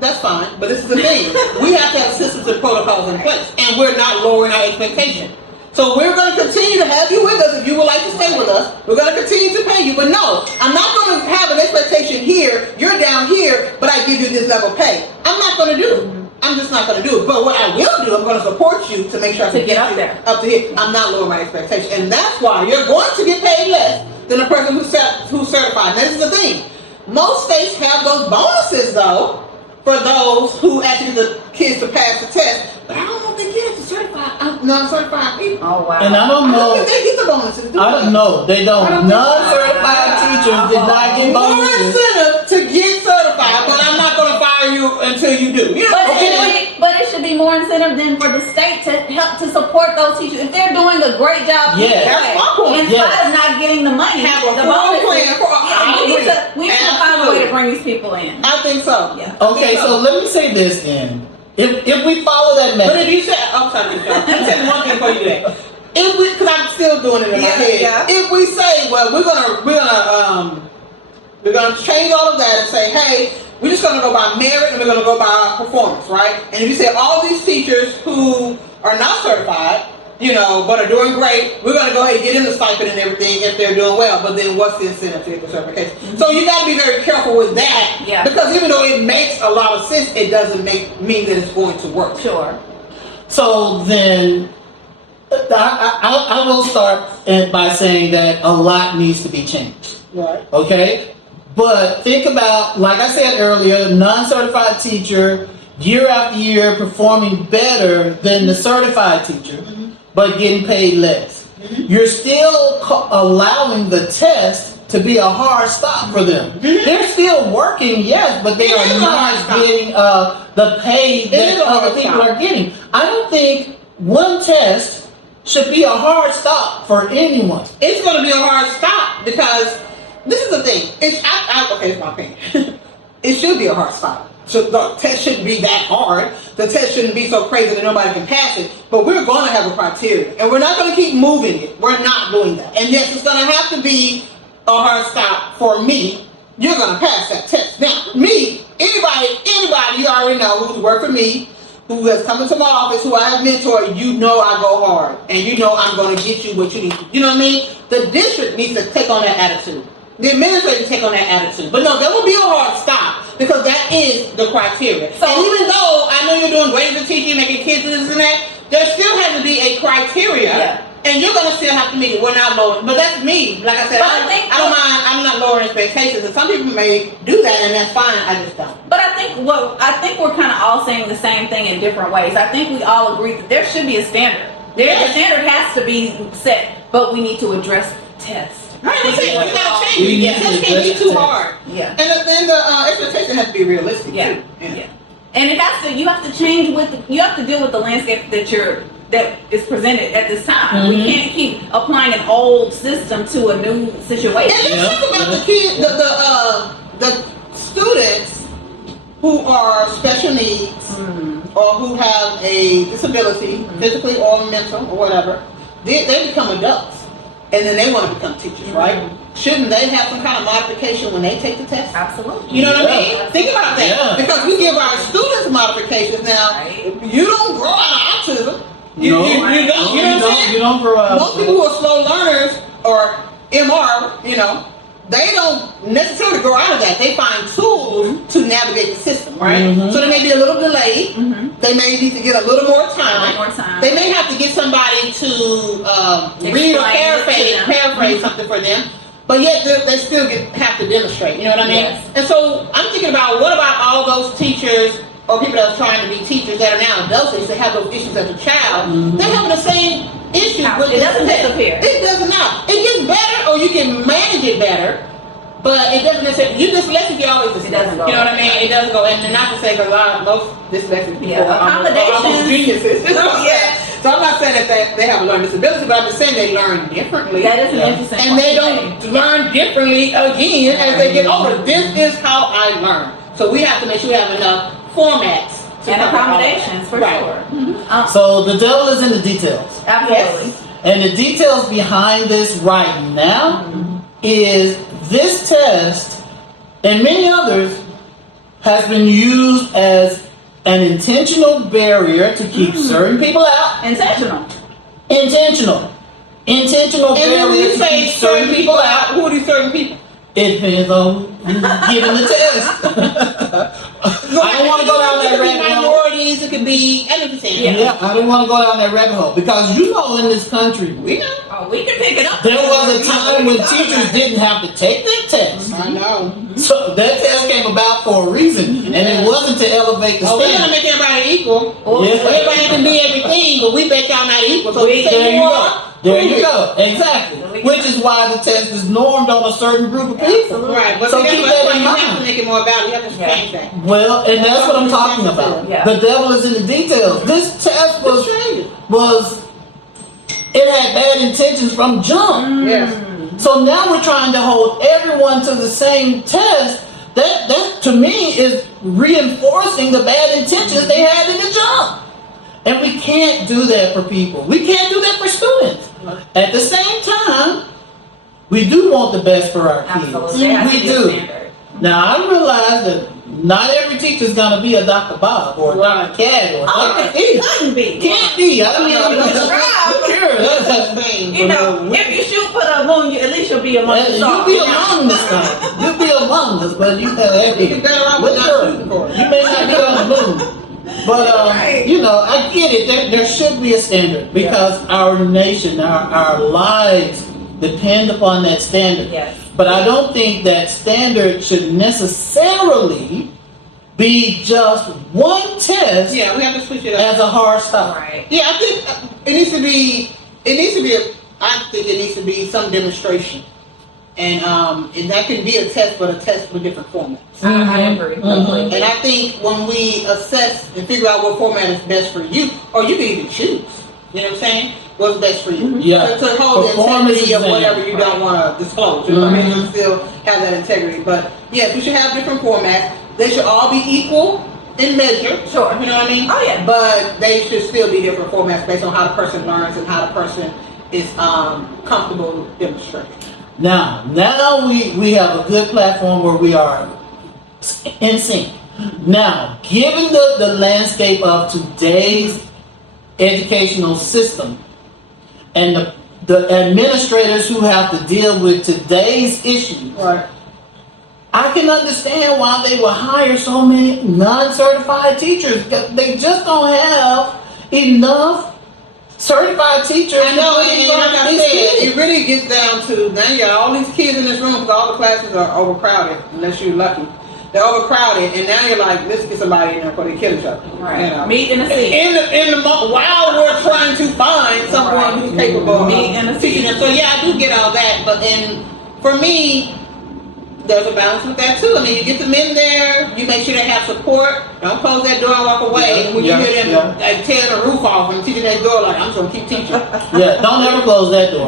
That's fine, but this is the thing. We have to have systems and protocols in place, and we're not lowering our expectation. So we're going to continue to have you with us if you would like to stay with us. We're going to continue to pay you. But no, I'm not going to have an expectation here, you're down here, but I give you this level of pay. I'm not going to do it. I'm just not going to do it. But what I will do, I'm going to support you to make sure I can get up you there. up to here. I'm not lowering my expectation. And that's why you're going to get paid less than the person who's certified. And this is the thing. Most states have those bonuses, though, for those who actually get the kids to pass the test. But I don't know if they get it to certified, non-certified people. Oh, wow. And I don't I don't know. think they get the bonuses. I don't know. They I don't don't. think so. Non-certified teachers did not get More bonuses. incentive to get certified, but I'm not going to fire you until you do. You know what I'm saying? But it should be more incentive than for the state to help to support those teachers. If they're doing a great job, Yes. That's my point. in spite of not getting the money, Have a the full bonuses, plan for- I we agree. need to find a way to bring these people in. I think so. Yeah. Okay, so let me say this then. If we follow that But method, if you say, I'm sorry, let me say one thing before you do that. If we, because I'm still doing it in my head. Yeah. If we say, well, we're gonna change all of that and say, hey, we're just gonna go by merit and we're gonna go by performance, right? And if you say all these teachers who are not certified, but are doing great, we're gonna go ahead and get them the stipend and everything if they're doing well. But then what's the incentive to get the certification? Mm-hmm. So you gotta be very careful with that. Yeah. Because even though it makes a lot of sense, it doesn't mean that it's going to work. Sure. so then I will start by saying that a lot needs to be changed. Right. Okay? But think about, like I said earlier, non-certified teacher, year after year, performing better than the certified teacher, but getting paid less. You're still allowing the test to be a hard stop for them. They're still working, yes, but they are not getting the pay that other people are getting. I don't think one test should be a hard stop for anyone. It's going to be a hard stop because this is the thing. Okay, it's my opinion. It should be a hard stop. So the test shouldn't be that hard. The test shouldn't be so crazy that nobody can pass it. But we're going to have a criteria, and we're not going to keep moving it. We're not doing that. And yes, it's going to have to be a hard stop for me. You're going to pass that test. Now, me, anybody you already know who's worked for me, who has come into my office, who I have mentored, you know I go hard, and you know I'm going to get you what you need. You know what I mean? The district needs to take on that attitude. The administrators take on that attitude. But no, there will be a hard stop because that is the criteria. So, and even though I know you're doing great as a teacher, making kids do this and that, there still has to be a criteria. Yeah. And you're going to still have to meet it. We're not lowering. But that's me. Like I said, I don't mind. I'm not lowering expectations. And some people may do that, and that's fine. I just don't. But I think we're kind of all saying the same thing in different ways. I think we all agree that there should be a standard. The standard has to be set, but we need to address tests. Right, that's it. You gotta change it. It can't be too hard. Yeah. And then the expectation has to be realistic. Yeah. Too. Yeah. And it has to. You have to change you have to deal with the landscape that is presented at this time. We can't keep applying an old system to a new situation. And let's talk about the kids, the students who are special needs or who have a disability, physically or mental or whatever. They become adults. And then they want to become teachers, right? Shouldn't they have some kind of modification when they take the test? Absolutely. You know what I mean? Think about that. Yeah. Because we give our students modifications now. You don't grow out of autism. You don't. You know what I'm saying? You don't grow out. Most people who are slow learners or MR, they don't necessarily grow out of that. They find tools to navigate the system, right? So they may be a little delayed. They may need to get a little more time. They may have to get somebody to read or paraphrase something for them. But yet they still have to demonstrate. You know what I mean? Yes. And so I'm thinking about what about all those teachers or people that are trying to be teachers that are now adults, they have those issues as a child. They're having the same issue with it doesn't disappear. It does not. It gets better, or you can manage it better, but it doesn't necessarily. You dyslexic, you always dyslexic. It doesn't go. You know what I mean? It doesn't go. And not to say because most dyslexic people are almost geniuses. So I'm not saying that they have a learning disability, but I'm just saying they learn differently. That is an interesting. And they don't learn differently again as they get older. This is how I learn. So we have to make sure we have enough formats and accommodations for sure. So the devil is in the details. Absolutely. Yes. And the details behind this right now is this test and many others has been used as an intentional barrier to keep certain people out. Intentional And then when you say certain people out, who are these certain people? It depends on who's giving the test. I don't want to go down that rabbit hole. Minorities, it could be anything. Yeah, I don't want to go down that rabbit hole because in this country, we know. Oh, we can pick it up. There was a time when teachers didn't have to take that test. I know. So that test came about for a reason, and it wasn't to elevate the we're standard. gonna make everybody equal. Yes. Everybody can be everything, but we bet y'all not equal. So There you go. Exactly. Which is why the test is normed on a certain group of people. Right. But so keep that in you mind. have to make it more valuable. You have to change that. Well, and that's what I'm talking about. Yeah. The devil is in the details. This test it had bad intentions from jump. Yes. So now we're trying to hold everyone to the same test. That to me is reinforcing the bad intentions they had in the jump. And we can't do that for people. We can't do that for students. At the same time, we do want the best for our kids. Absolutely. We do. Now, I realize that not every teacher is going to be a Dr. Bob or a Dr. Cat or Dr. E. Couldn't be. Can't be. I don't know. If you shoot for the moon, at least you'll be among the stars. You'll be among this time. You'll be among us, but you may not be on the moon. But I get it. There should be a standard because our nation, our lives depend upon that standard. Yes. But I don't think that standard should necessarily be just one test Yeah, we have to switch it up. as a hard stop. Right. Yeah, I think it needs to be. I think it needs to be some demonstration, and that can be a test, but a test with different formats. I agree. Mhm. And I think when we assess and figure out what format is best for you, or you can even choose. You know what I'm saying? What's best for you? Yeah. To hold the Performance integrity of exam. whatever you don't want to disclose. You know what I mean? Mhm. You still have that integrity. But yes, we should have different formats. They should all be equal in measure. Sure. You know what I mean? Oh, yeah. But they should still be different formats based on how the person learns and how the person is comfortable demonstrating. Now we have a good platform where we are in sync. Now, given the landscape of today's educational system and the administrators who have to deal with today's issues, Right. I can understand why they will hire so many non-certified teachers. They just don't have enough certified teachers. I know, to and really like I these said, kids. it really gets down to now you got all these kids in this room because all the classes are overcrowded, unless you're lucky. They're overcrowded, and now you're like, let's get somebody in there before they kill each other. Right. You know? Meet in the seat. While we're trying to find someone who's capable Meet in the of teaching seat. them. So yeah, I do get all that, but for me, there's a balance with that too. I mean, you get them in there, you make sure they have support. Don't close that door and walk away. When you hear them like tearing the roof off and teaching that door, like I'm just gonna keep teaching. Yeah, don't ever close that door.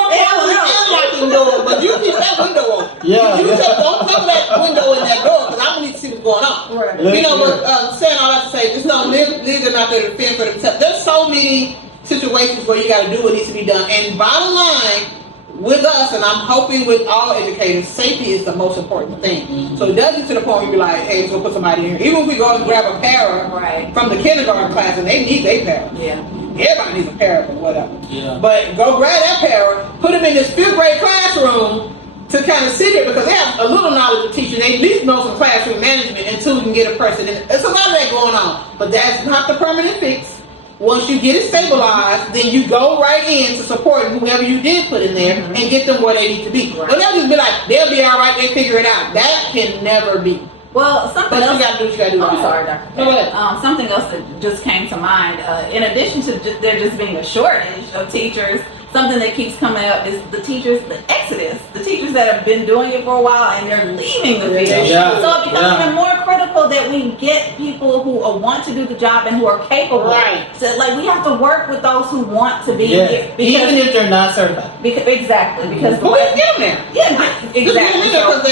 Locking door, but you keep that window open. Yeah, You yeah. just don't cover that window in that door because I'm gonna need to see what's going on. Right. You know, but saying all that to say, just know leaders are not there to fend for themselves. There's so many situations where you got to do what needs to be done, and bottom line, with us, and I'm hoping with all educators, safety is the most important thing. So it does get to the point where you be like, hey, let's go put somebody in here. Even if we go and grab a para Right. from the kindergarten class and they need their para. Yeah. Everybody needs a para or whatever. Yeah. But go grab that para, put them in this 5th grade classroom to kind of sit here because they have a little knowledge of teaching. They at least know some classroom management until we can get a person in. There's a lot of that going on, but that's not the permanent fix. Once you get it stabilized, then you go right in to support whoever you did put in there and get them where they need to be. Right. Don't ever just be like, they'll be all right, they figure it out. That can never be. Well, something But else. you got to do what you got to do. I'm right. sorry, Dr. Go ahead. Something else that just came to mind. In addition to there just being a shortage of teachers, something that keeps coming up is the teachers, the exodus. The teachers that have been doing it for a while and they're leaving the field. Yeah. So it becomes Yeah. even more critical that we get people who want to do the job and who are capable. Right. So, like, we have to work with those who want to be Yeah. here. Even if they're not certified. Exactly. Because But we can get them there. yeah, Just exactly. because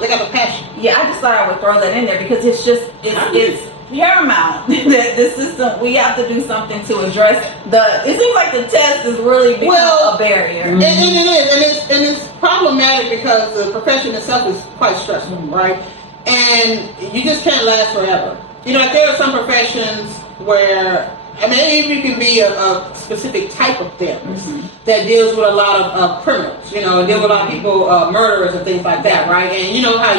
they got a passion. Yeah, I just thought I would throw that in there because it's paramount that the system, we have to do something to address it seems like the test is really become a barrier. And it is, and it's problematic because the profession itself is quite stressful, right? And you just can't last forever. You know, like there are some professions where, I mean, even you can be a specific type of therapist that deals with a lot of criminals, you know, deal with a lot of people, murderers and things like that, right? And you know how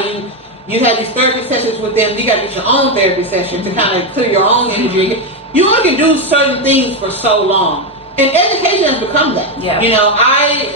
you have these therapy sessions with them, you got to get your own therapy session to kind of clear your own energy. You only can do certain things for so long. And education has become that. Yeah. You know,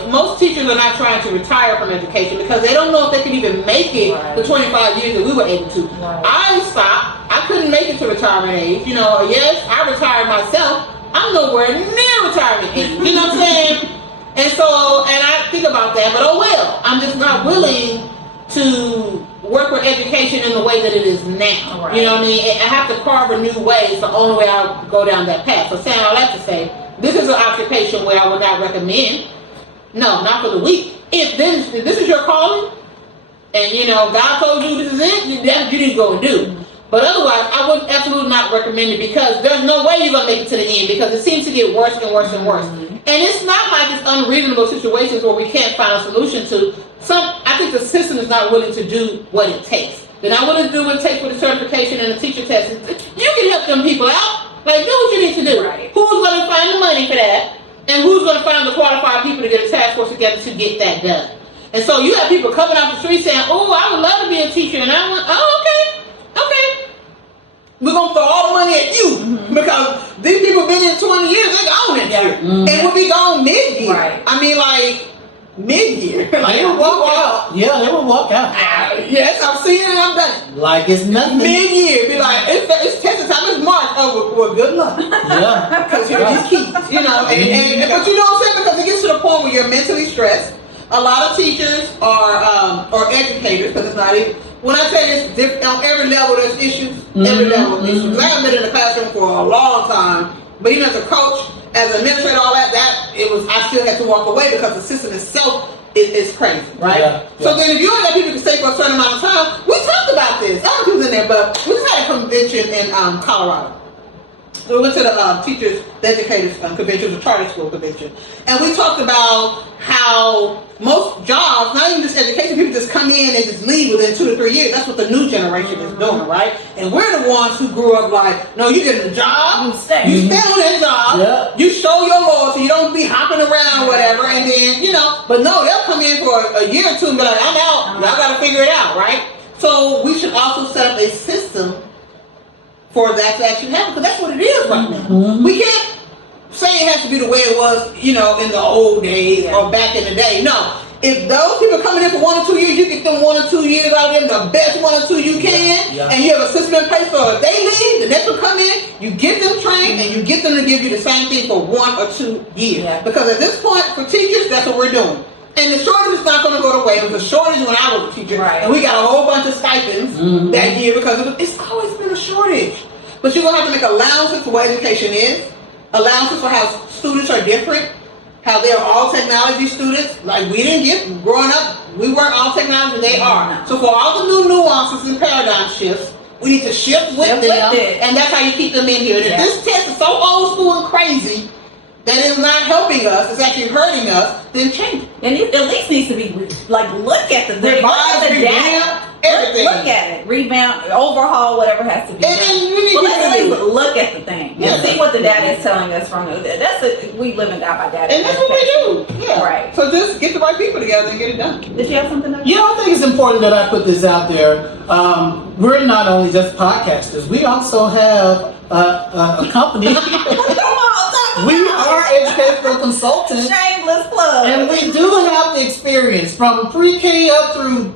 most teachers are not trying to retire from education because they don't know if they can even make it the 25 years that we were able to. Right. I stopped. I couldn't make it to retirement age. You know, yes, I retired myself. I'm nowhere near retirement age. You know what I'm saying? And so, and I think about that, but oh well. I'm just not willing to work with education in the way that it is now. Right. You know what I mean? I have to carve a new way. It's the only way I'll go down that path. So saying all that to say, this is an occupation where I would not recommend. No, not for the weak. If this is your calling, and you know God told you this is it, you need to go and do. But otherwise, I would absolutely not recommend it because there's no way you're gonna make it to the end because it seems to get worse and worse and worse. And it's not like it's unreasonable situations where we can't find a solution to. I think the system is not willing to do what it takes. They're not willing to do what it takes for the certification and the teacher test. You can help them people out. Like, do what you need to do. Right. Who's going to find the money for that? And who's going to find the qualified people to get a task force together to get that done? And so you have people coming off the street saying, oh, I would love to be a teacher. And I went, oh, okay. We're going to throw all the money at you because these people been in 20 years, they're gone next year. And we'll be gone mid-year. Right. I mean, like, mid-year. Like, They would walk out. Yeah, they would walk out. Yes, I've seen it and I've done it. Like it's nothing. Mid-year, be like, it's testing time, it's March. Oh, well, good luck. Yeah. Because you're these keys, but you know what I'm saying? Because it gets to the point where you're mentally stressed. A lot of teachers are, or educators, because it's not even, when I tell you it's on every level there's issues, every level of issues. I haven't been in the classroom for a long time, but even as a coach, as an administrator, all that, I still had to walk away because the system itself is crazy, right? Yeah. So then if you only let people to stay for a certain amount of time, we talked about this. I don't know who's in there, but we just had a convention in Colorado. So we went to the teachers, the educators convention, the charter school convention, and we talked about how most jobs, not even just education, people just come in and just leave within 2 to 3 years. That's what the new generation is doing, right? And we're the ones who grew up like, no, you get a job, you stay on that job, you show your loyalty, you don't be hopping around, whatever, and then, but no, they'll come in for a year or two and be like, I'm out, y'all gotta figure it out, right? So we should also set up a system for that to actually happen, because that's what it is right now. We can't say it has to be the way it was, in the old days or back in the day. No. If those people are coming in for 1 or 2 years, you get them 1 or 2 years out of them, the best 1 or 2 you can, and you have a system in place so if they leave, the next one come in, you get them trained, and you get them to give you the same thing for 1 or 2 years. Yeah. Because at this point, for teachers, that's what we're doing. And the shortage is not going to go away. It was a shortage when I was a teacher, and we got a whole bunch of stipends that year because it's always been a shortage. But you're going to have to make allowances for what education is, allowances for how students are different, how they're all technology students. Like we didn't get, growing up, we weren't all technology, they are. So for all the new nuances and paradigm shifts, we need to shift with them, and that's how you keep them in here. And if this test is so old school and crazy that it's not helping us, it's actually hurting us, then change it. And it at least needs to be, look at the thing. Revise, revamp, everything. Look at it. Revamp, overhaul, whatever has to be done. And we need at least look at the thing and see what the data is telling us from it. We live and die by data. And that's what we do. Yeah. Right. So just get the right people together and get it done. Did you have something else? I think it's important that I put this out there. We're not only just podcasters. We also have a company. We are educational consultants. Shameless plug. And we do have the experience from pre-K up through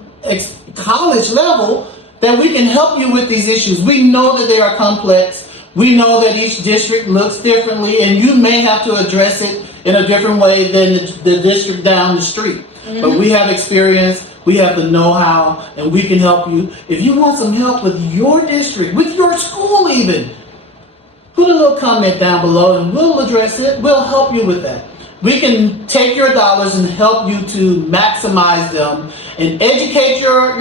college level that we can help you with these issues. We know that they are complex. We know that each district looks differently, and you may have to address it in a different way than the district down the street. But we have experience, we have the know-how, and we can help you. If you want some help with your district, with your school even, put a little comment down below and we'll address it. We'll help you with that. We can take your dollars and help you to maximize them and educate your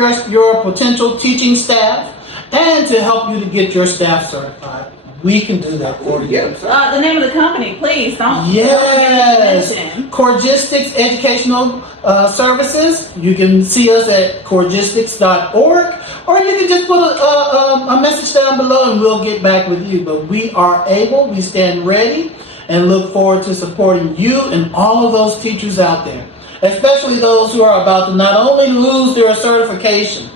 potential teaching staff and to help you to get your staff certified. We can do that for you. The name of the company, please don't. Yes. Corgistics Educational Services. You can see us at corgistics.org, or you can just put a message down below and we'll get back with you. But we stand ready and look forward to supporting you and all of those teachers out there, especially those who are about to not only lose their certification,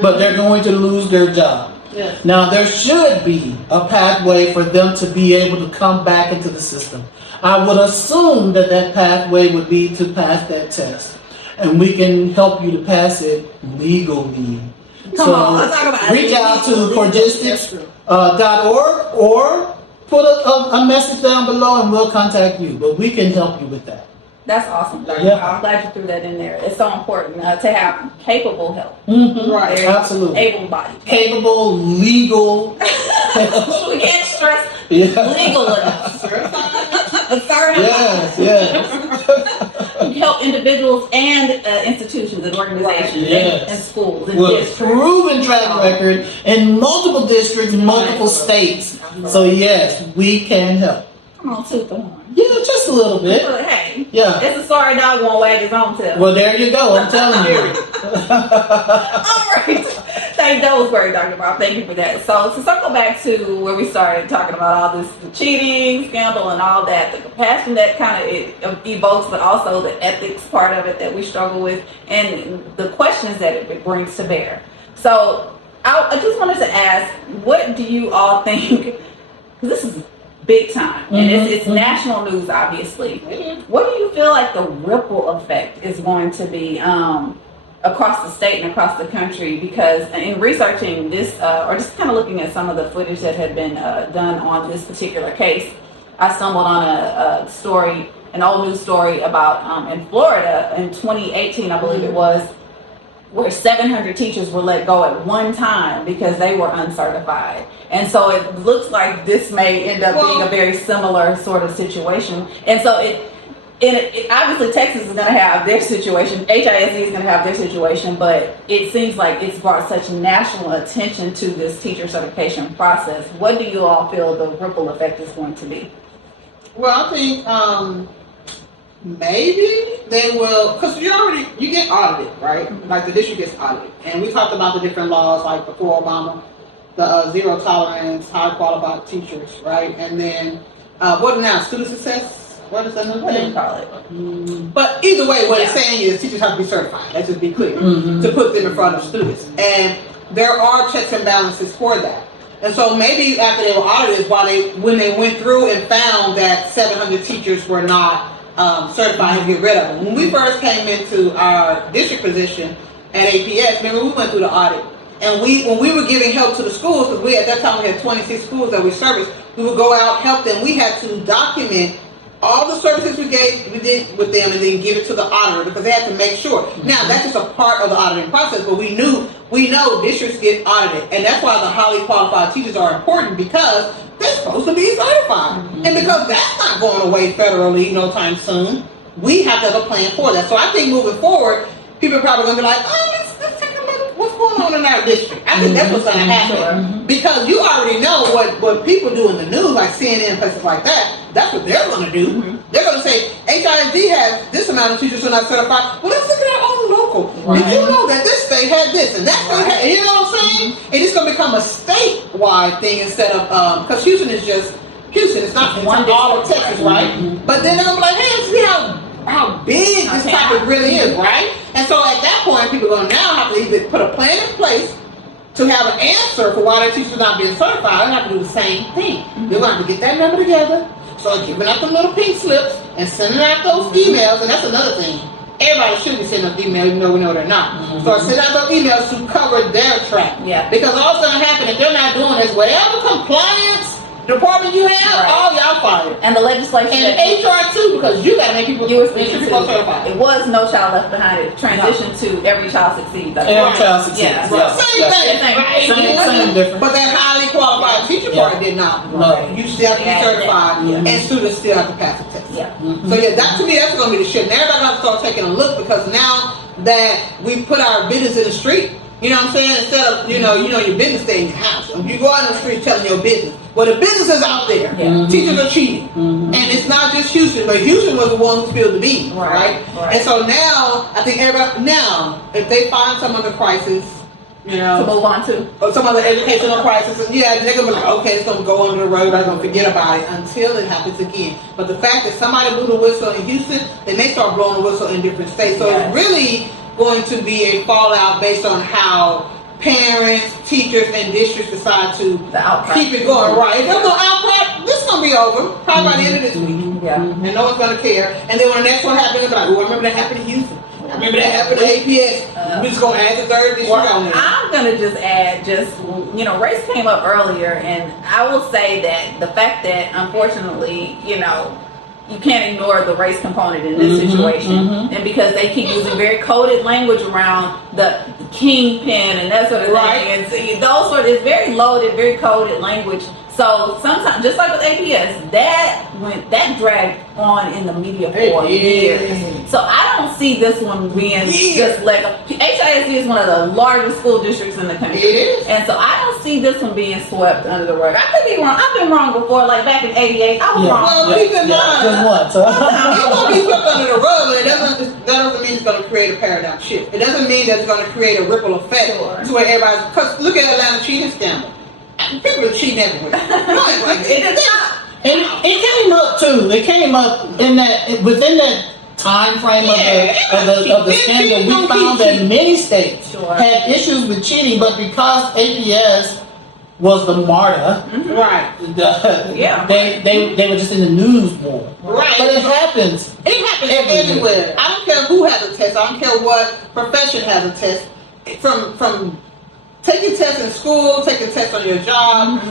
but they're going to lose their job. Yes. Now, there should be a pathway for them to be able to come back into the system. I would assume that pathway would be to pass that test. And we can help you to pass it legally. Come on, let's talk about reach out to corgistics.org or put a message down below and we'll contact you. But we can help you with that. That's awesome, Dr. Yeah. I'm glad you threw that in there. It's so important to have capable help. Right, absolutely. Able-bodied. Capable, legal. We can't stress legal enough. Yes. Help individuals and institutions and organizations and schools and with districts. proven track record in multiple districts, multiple states. So yes, we can help. Come on, toot the horn. Yeah, just a little bit. Hey, Yeah. it's a sorry dog won't wag his own tail. Well, there you go. I'm telling you. All right. That was great, Dr. Bob. Thank you for that. So to circle back to where we started talking about all this cheating, scandal, and all that, the compassion that kind of evokes, but also the ethics part of it that we struggle with, and the questions that it brings to bear. So I just wanted to ask, what do you all think? Because this is big time, and it's Mhm. national news, obviously. Yeah. What do you feel like the ripple effect is going to be across the state and across the country? Because in researching this, or just kind of looking at some of the footage that had been done on this particular case, I stumbled on a story, an old news story about in Florida in 2018, I believe it was, where 700 teachers were let go at one time because they were uncertified. And so it looks like this may end up being a very similar sort of situation. And so it obviously Texas is going to have their situation, HISD is going to have their situation, but it seems like it's brought such national attention to this teacher certification process. What do you all feel the ripple effect is going to be? Well, I think maybe they will, because you get audited, right? Like the district gets audited, and we talked about the different laws, like before Obama, the zero tolerance, high qualified teachers, right? And then what now? Student success. What is another What do thing? you call it? But either way, what it's saying is teachers have to be certified. Let's just be clear, to put them in front of students, and there are checks and balances for that. And so maybe after they were audited, when they went through and found that 700 teachers were not certified, and get rid of them. When we first came into our district position at APS, remember we went through the audit, and when we were giving help to the schools, because we at that time we had 26 schools that we serviced, we would go out, help them. We had to document all the services we did with them, and then give it to the auditor because they had to make sure. Now that's just a part of the auditing process, but we know districts get audited, and that's why the highly qualified teachers are important, because they're supposed to be certified, and because that's not going away federally no time soon, we have to have a plan for that. So I think moving forward, people are probably going to be like, oh, let's take a look what's going on in our district. I think that's what's going to happen, because you already know what people do in the news, like CNN and places like that. That's what they're going to do. They're going to say, HISD has this amount of teachers who are not certified. Well, let's look at our own local. Did you know that this state had this and that state had, you know what I'm saying? And it's going to become a statewide thing instead of, because Houston is just Houston. It's not all of Texas, right? But then they're going to be like, hey, see how big this topic really is, right? And so at that point, people are going to now have to either put a plan in place to have an answer for why their teachers are not being certified. They have to do the same thing. They're going to have to get that number together, start giving out the little pink slips and sending out those emails. And that's another thing. Everybody should be sending out emails, even though we know they're not. Start sending out those emails to cover their track. Yeah. Because all that's going to happen if they're not doing this, whatever compliance department you have, all y'all fired. And the legislation and HR too, because you got to make people. you were speaking to, certified. it was No Child Left Behind. It transitioned to Every Child Succeeds. Every child succeeds. Yeah. Same thing. Right? Same difference. But that highly qualified teacher part did not. No. You still have to be certified, and students still have to pass the test. Yeah. So yeah, that to me, that's going to be the shit. And everybody has to start taking a look, because now that we put our business in the street, you know what I'm saying? Instead of, your business stay in your house. You go out in the street telling your business. Well, the business is out there. Yeah. Teachers are cheating. And it's not just Houston, but Houston was the one who spilled the beans, right? And so now, I think if they find some other crisis, to move on to. or some other educational crisis, they're going to be like, okay, it's going to go under the rug, I'm going to forget about it until it happens again. But the fact that somebody blew the whistle in Houston, they may start blowing the whistle in different states. So it's really going to be a fallout based on how parents, teachers, and districts decide to keep it going. Right. If there's no outcry, this is going to be over probably by the end of this week. Yeah. And no one's going to care. And then when the next one happens, they'll be like, oh, I remember that happened in Houston. I remember that happened to APS. We're just going to add the third district on there. I'm going to just add, race came up earlier, and I will say that the fact that, unfortunately, you can't ignore the race component in this situation. And because they keep using very coded language around the kingpin and that sort of thing. And see, it's very loaded, very coded language. So sometimes, just like with APS, that dragged on in the media for years. So I don't see this one being just like HISD is one of the largest school districts in the country. It is. And so I don't see this one being swept under the rug. I could be wrong. I've been wrong before, like back in '88. I was wrong. Well, keep in mind, just one. So it's going to be swept under the rug, but that doesn't mean it's going to create a paradigm shift. It doesn't mean that it's going to create a ripple effect to where everybody's. Because look at Atlanta cheating scandal. People are cheating everywhere. It came up too. It came up within that time frame of the scandal. We found that many states had issues with cheating, but because APS was the martyr. Right. Yeah. They were just in the news more. Right. But it happens. It happens everywhere. I don't care who has a test. I don't care what profession has a test. From taking tests in school, taking tests on your job.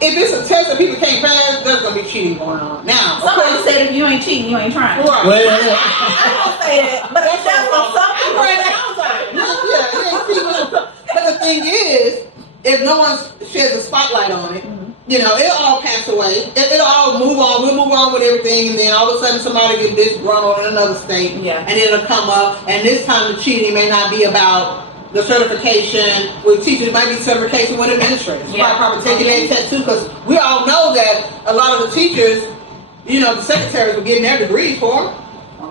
If it's a test that people can't pass, there's gonna be cheating going on. Now, somebody said if you ain't cheating, you ain't trying. Right. I don't say that, but that's what some people say. But the thing is, if no one sheds a spotlight on it, you know, it'll all pass away. It'll all move on. We'll move on with everything, and then all of a sudden somebody get disgruntled in another state, and it'll come up. And this time the cheating may not be about the certification with teachers, might be certification with administrators. Probably taking that test too, because we all know that a lot of the teachers, you know, the secretaries were getting their degrees for them.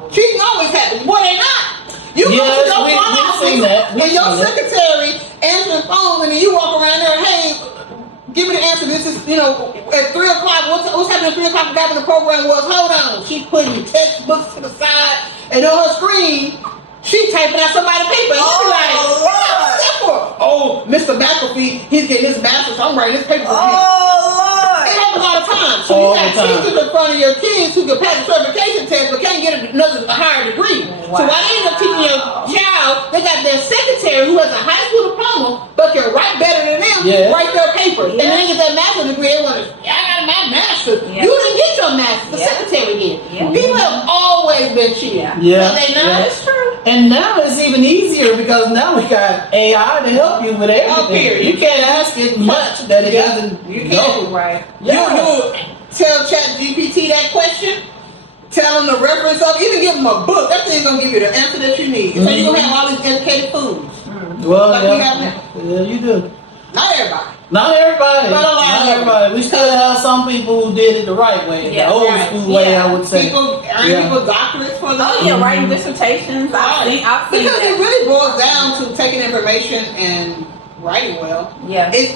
Cheating always happens. Boy, they not. You go to your front office and your secretary answering phones, and then you walk around there, hey, give me the answer. This is, you know, at 3 o'clock. What's happening at 3 o'clock? The the program was, hold on. She putting textbooks to the side, and on her screen, she typing out somebody's paper. And she like, what's that for? Oh, Mr. McAfee, he's getting his master's. I'm writing this paper for him. It happens all the time. So you got teachers in front of your kids who can pass the certification test but can't get a higher degree. So while they end up teaching your child, they got their secretary who has a high school diploma but can write better than them, write their papers. And then they get their master's degree. They want to, I got my master's. You didn't get your master's. The secretary did. People have always been cheating. So they know it's true. And now it's even easier because now we got AI to help you with everything. You can't ask it much that it doesn't know. Right. You tell ChatGPT that question, tell them the reference of, even give them a book. That thing's gonna give you the answer that you need. So you're gonna have all these educated fools. Well, like we have now. Yeah, you do. Not everybody. Not everybody. But a lot Not of everybody. We still have some people who did it the right way, the old school way, I would say. People earn people doctorates for that. Oh yeah, writing dissertations. I've seen because that. it really boils down to taking information and writing well. Yeah. It's,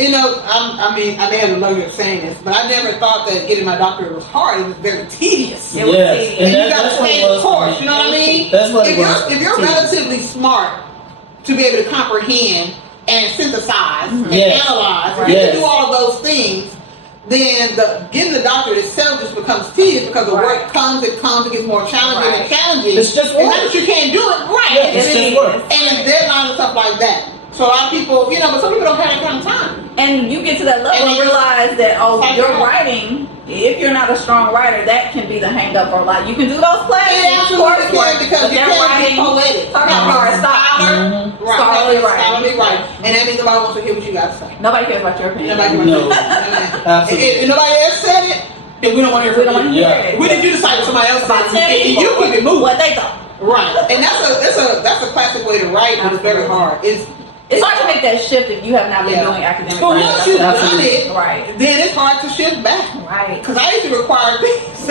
you know, I mean, I may have the luxury of saying this, but I never thought that getting my doctorate was hard. It was very tedious. It was tedious. And you got to stay the course. You know what I mean? That's what it was. If you're relatively smart to be able to comprehend and synthesize and analyze, and you can do all of those things, then getting the doctorate itself just becomes tedious because the work comes, it gets more challenging and challenging. It's just work. It's not that you can't do it, It's just work. And it's deadlines and stuff like that. So a lot of people, you know, but some people don't have that kind of time. And you get to that level and realize that, your writing, if you're not a strong writer, that can be the hang up for a lot. You can do those classes, because you can't be poetic. Scholarly right. And that means nobody wants to hear what you got to say. Nobody cares about your opinion. Nobody cares about if nobody else said it, then we don't want to hear from you. We need you to decide what somebody else said. And you keep it moving. What they thought. Right. And that's a classic way to write, but it's very hard. It's hard to make that shift if you have not been doing academic writing. But once you've done it, then it's hard to shift back. Right. Because I used to require things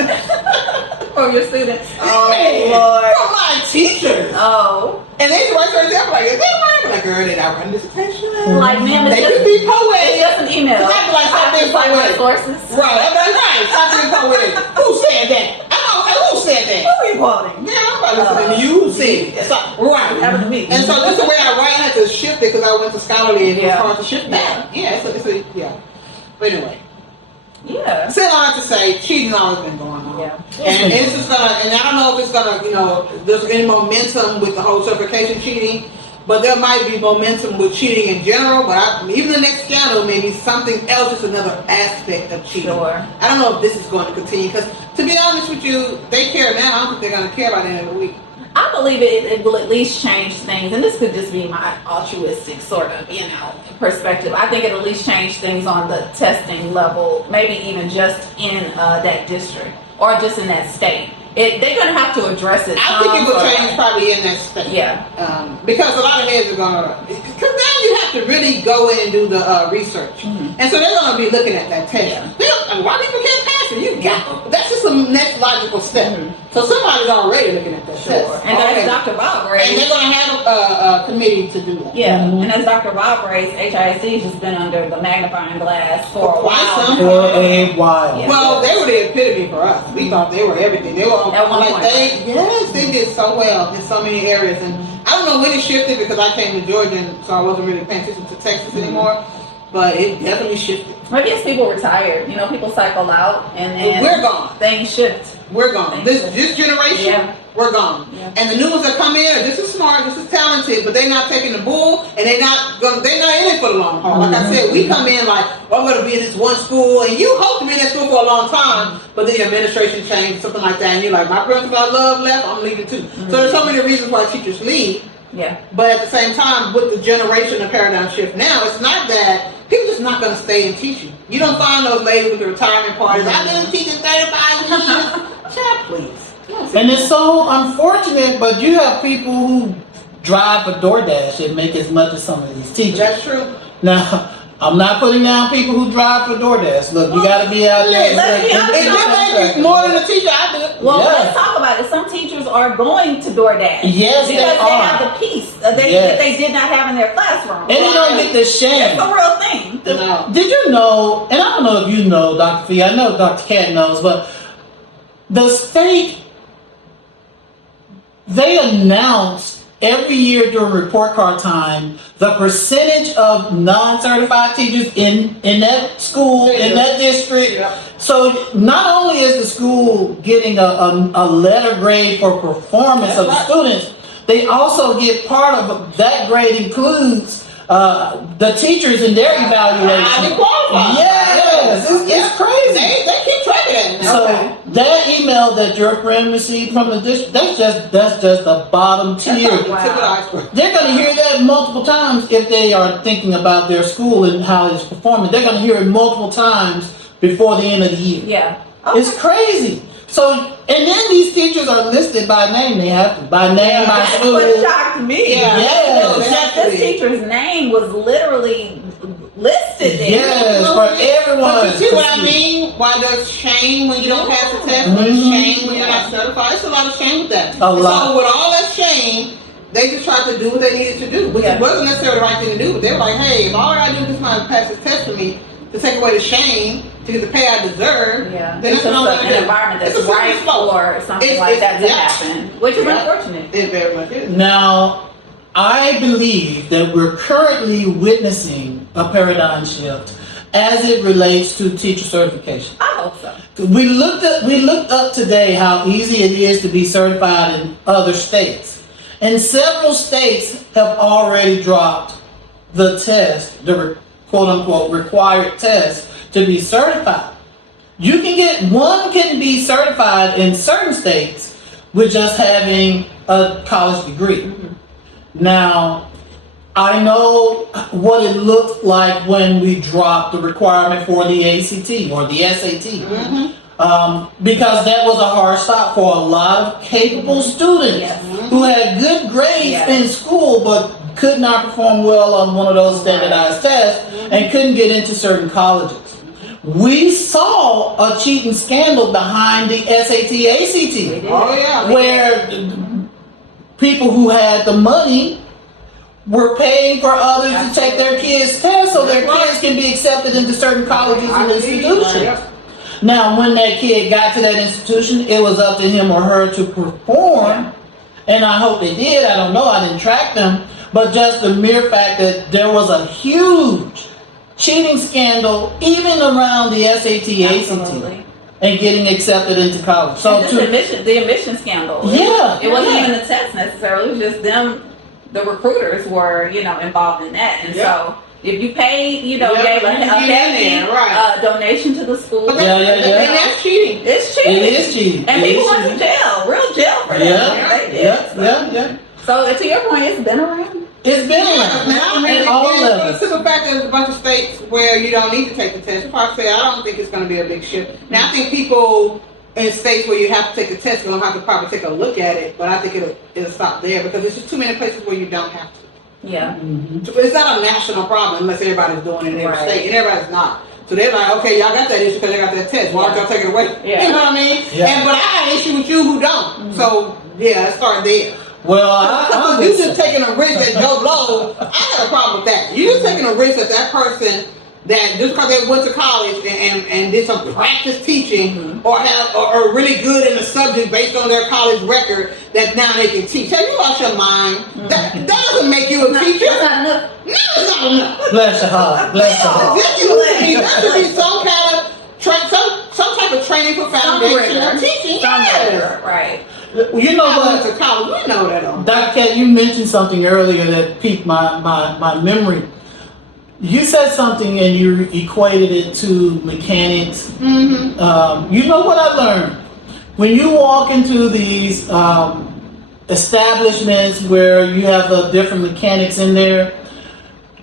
from your students. Oh, Lord. From my teachers. Oh. And they used to write certain things. I'm like, is that right? I'm like, girl, they not writing dissertation. Like, man, they could be poetic. It's just an email. I'd be like, stop being poetic. Sources. Right. I'm like, right. Stop being poetic. Who said that? Who said that? Who are you quoting? Yeah, I'm not listening to you. Who said it? Right. Happened to me. And so this is the way I write. I had to shift it because I went to scholarly and it was hard to shift back. Yeah. But anyway. Yeah. Still, I have to say, cheating always been going on. Yeah. And it's just gonna, and I don't know if it's gonna, you know, there's any momentum with the whole certification cheating, but there might be momentum with cheating in general. But even the next scandal may be something else, just another aspect of cheating. Sure. I don't know if this is going to continue because, to be honest with you, they care now. I don't think they're going to care by the end of the week. I believe it will at least change things, and this could just be my altruistic sort of, perspective. I think it'll at least change things on the testing level, maybe even just in that district or just in that state. They're going to have to address it. I think it will change probably in that state. Yeah. Because a lot of heads are going to, because now you have to really go in and do the research. Mm-hmm. And so they're going to be looking at that test. Yeah. Why people can't pass it? You got that's just the next logical step. Mm-hmm. So somebody's already looking at that test. And that's Dr. Bob Ray's. And they're going to have a committee to do that. Yeah. Mm-hmm. And as Dr. Bob Ray's, HISD has been under the magnifying glass for a while. For a while. Yeah. Well, they were the epitome for us. We thought they were everything. They were at one point. They did so well in so many areas. And I don't know when it shifted because I came to Georgia, and so I wasn't really paying attention to Texas anymore. but it definitely shifted. Maybe it's people retired. You know, people cycle out and then We're gone. things shift. We're gone. This generation, Yeah. we're gone. Yeah. And the new ones that come in, this is smart, this is talented, but they're not taking the bull, and they're not in it for the long haul. Like I said, we come in like, well, I'm going to be in this one school, and you hope to be in that school for a long time, but then the administration changed, something like that, and you're like, my principal I love left, I'm leaving too. So there's so many reasons why teachers leave. Yeah. But at the same time, with the generation and paradigm shift now, it's not that people just not going to stay and teach you. You don't find those ladies with the retirement parties. I've been teaching 35 years. Child, please. And it's so unfortunate, but you have people who drive a DoorDash and make as much as some of these teachers. That's true. Now, I'm not putting down people who drive for DoorDash. Look, you got to be out there. It make more than a teacher I do. Well, Yeah. let's talk about it. Some teachers are going to DoorDash. Yes, because they are. have the peace that Yes. they did not have in their classroom. And they don't get the shame. It's a real thing. No. Did you know, and I don't know if you know, Dr. Fee, I know Dr. Cat knows, but the state, they announce every year during report card time the percentage of non-certified teachers in that school, in that district. Yeah. So not only is the school getting a letter grade for performance of the students, they also get part of that grade includes the teachers in their evaluation. Highly qualified. Yes, it's crazy. They keep track of that now. So that email that your friend received from the district, that's just the bottom tier. That's the tip of the iceberg. They're going to hear that multiple times if they are thinking about their school and how it's performing. They're going to hear it multiple times before the end of the year. Yeah. It's crazy. So, and then these teachers are listed by name. They have to, by name, by That's school. what shocked me. Yeah. Yes. That this teacher's name was literally listed there. Yes, for everyone. But you see to what I see. mean? Why there's shame when you don't pass the test? Why there's shame when you're not certified? It's a lot of shame with that. A lot. So with all that shame, they just tried to do what they needed to do, which Yeah. wasn't necessarily the right thing to do. But they were like, hey, if all I do is this man pass this test for me to take away the shame, to get the pay I deserve, Yeah. then It's that's what I'm just going to an do. environment that's It's a right slippery slope. for something It's- like that to yeah. happen, which is Yeah. unfortunate. It very much is. Now, I believe that we're currently witnessing a paradigm shift as it relates to teacher certification. I hope so. We looked up today how easy it is to be certified in other states. And several states have already dropped the test, the quote unquote required test to be certified. One can be certified in certain states with just having a college degree. Mm-hmm. Now, I know what it looked like when we dropped the requirement for the ACT or the SAT. Because that was a hard stop for a lot of capable students Yes. who had good grades Yes. in school but could not perform well on one of those standardized tests and couldn't get into certain colleges. We saw a cheating scandal behind the SAT, We ACT, did. Oh, yeah. where people who had the money were paying for others to take their kids' tests so their kids can be accepted into certain colleges and institutions. Now, when that kid got to that institution, it was up to him or her to perform, and I hope they did. I don't know. I didn't track them. But just the mere fact that there was a huge cheating scandal even around the SAT, Absolutely. ACT, and getting accepted into college. So And just the admission scandal. Yeah. It wasn't Yeah. even the test necessarily. It was just them, the recruiters were, involved in that. And so if you paid, gave a you get in hefty there, right. donation to the school. But Yeah. And that's cheating. It's cheating. it is cheating. And It people is went to cheating. jail, real jail for that. Yeah, They did. yeah. So to your point, it's been around. It's been around at all For the levels. simple fact that there's a bunch of states where you don't need to take the test. If I say I don't think it's going to be a big shift. Now I think people in states where you have to take the test, you don't have to probably take a look at it, but I think it'll stop there because there's just too many places where you don't have to. Yeah. It's not a national problem unless everybody's doing it in every Right. state, and everybody's not. So they're like, okay, y'all got that issue because they got that test. Why don't y'all take it away? Yeah. You know what I mean? Yeah. But I got an issue with you who don't. So yeah, let's start there. Well, I'm You just taking a risk that goes low. I have a problem with that. You just taking a risk that person that just because they went to college and did some practice teaching or are really good in a subject based on their college record, that now they can teach. Have you lost your mind? That doesn't make you a teacher. That's not enough. No, it's not enough. Bless your heart. Bless your heart. There should be some kind of some type of training for foundational teaching. Yes. Right. You know I went what? to college. We know that. Dr. Cat, you mentioned something earlier that piqued my memory. You said something and you equated it to mechanics. Mm-hmm. You know what I learned? When you walk into these establishments where you have different mechanics in there,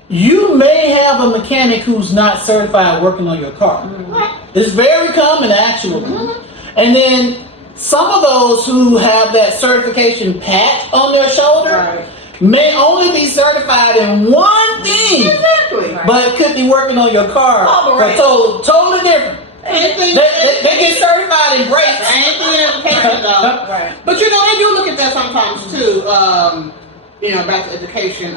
you may have a mechanic who's not certified working on your car. Mm-hmm. It's very common, actually. Mm-hmm. And then some of those who have that certification patch on their shoulder may only be certified in one thing, Exactly. but could be working on your car. Right. Totally different. Anything They get certified in brakes. Anything in education, though. Right. But you know, they do look at that sometimes too. Back to education. And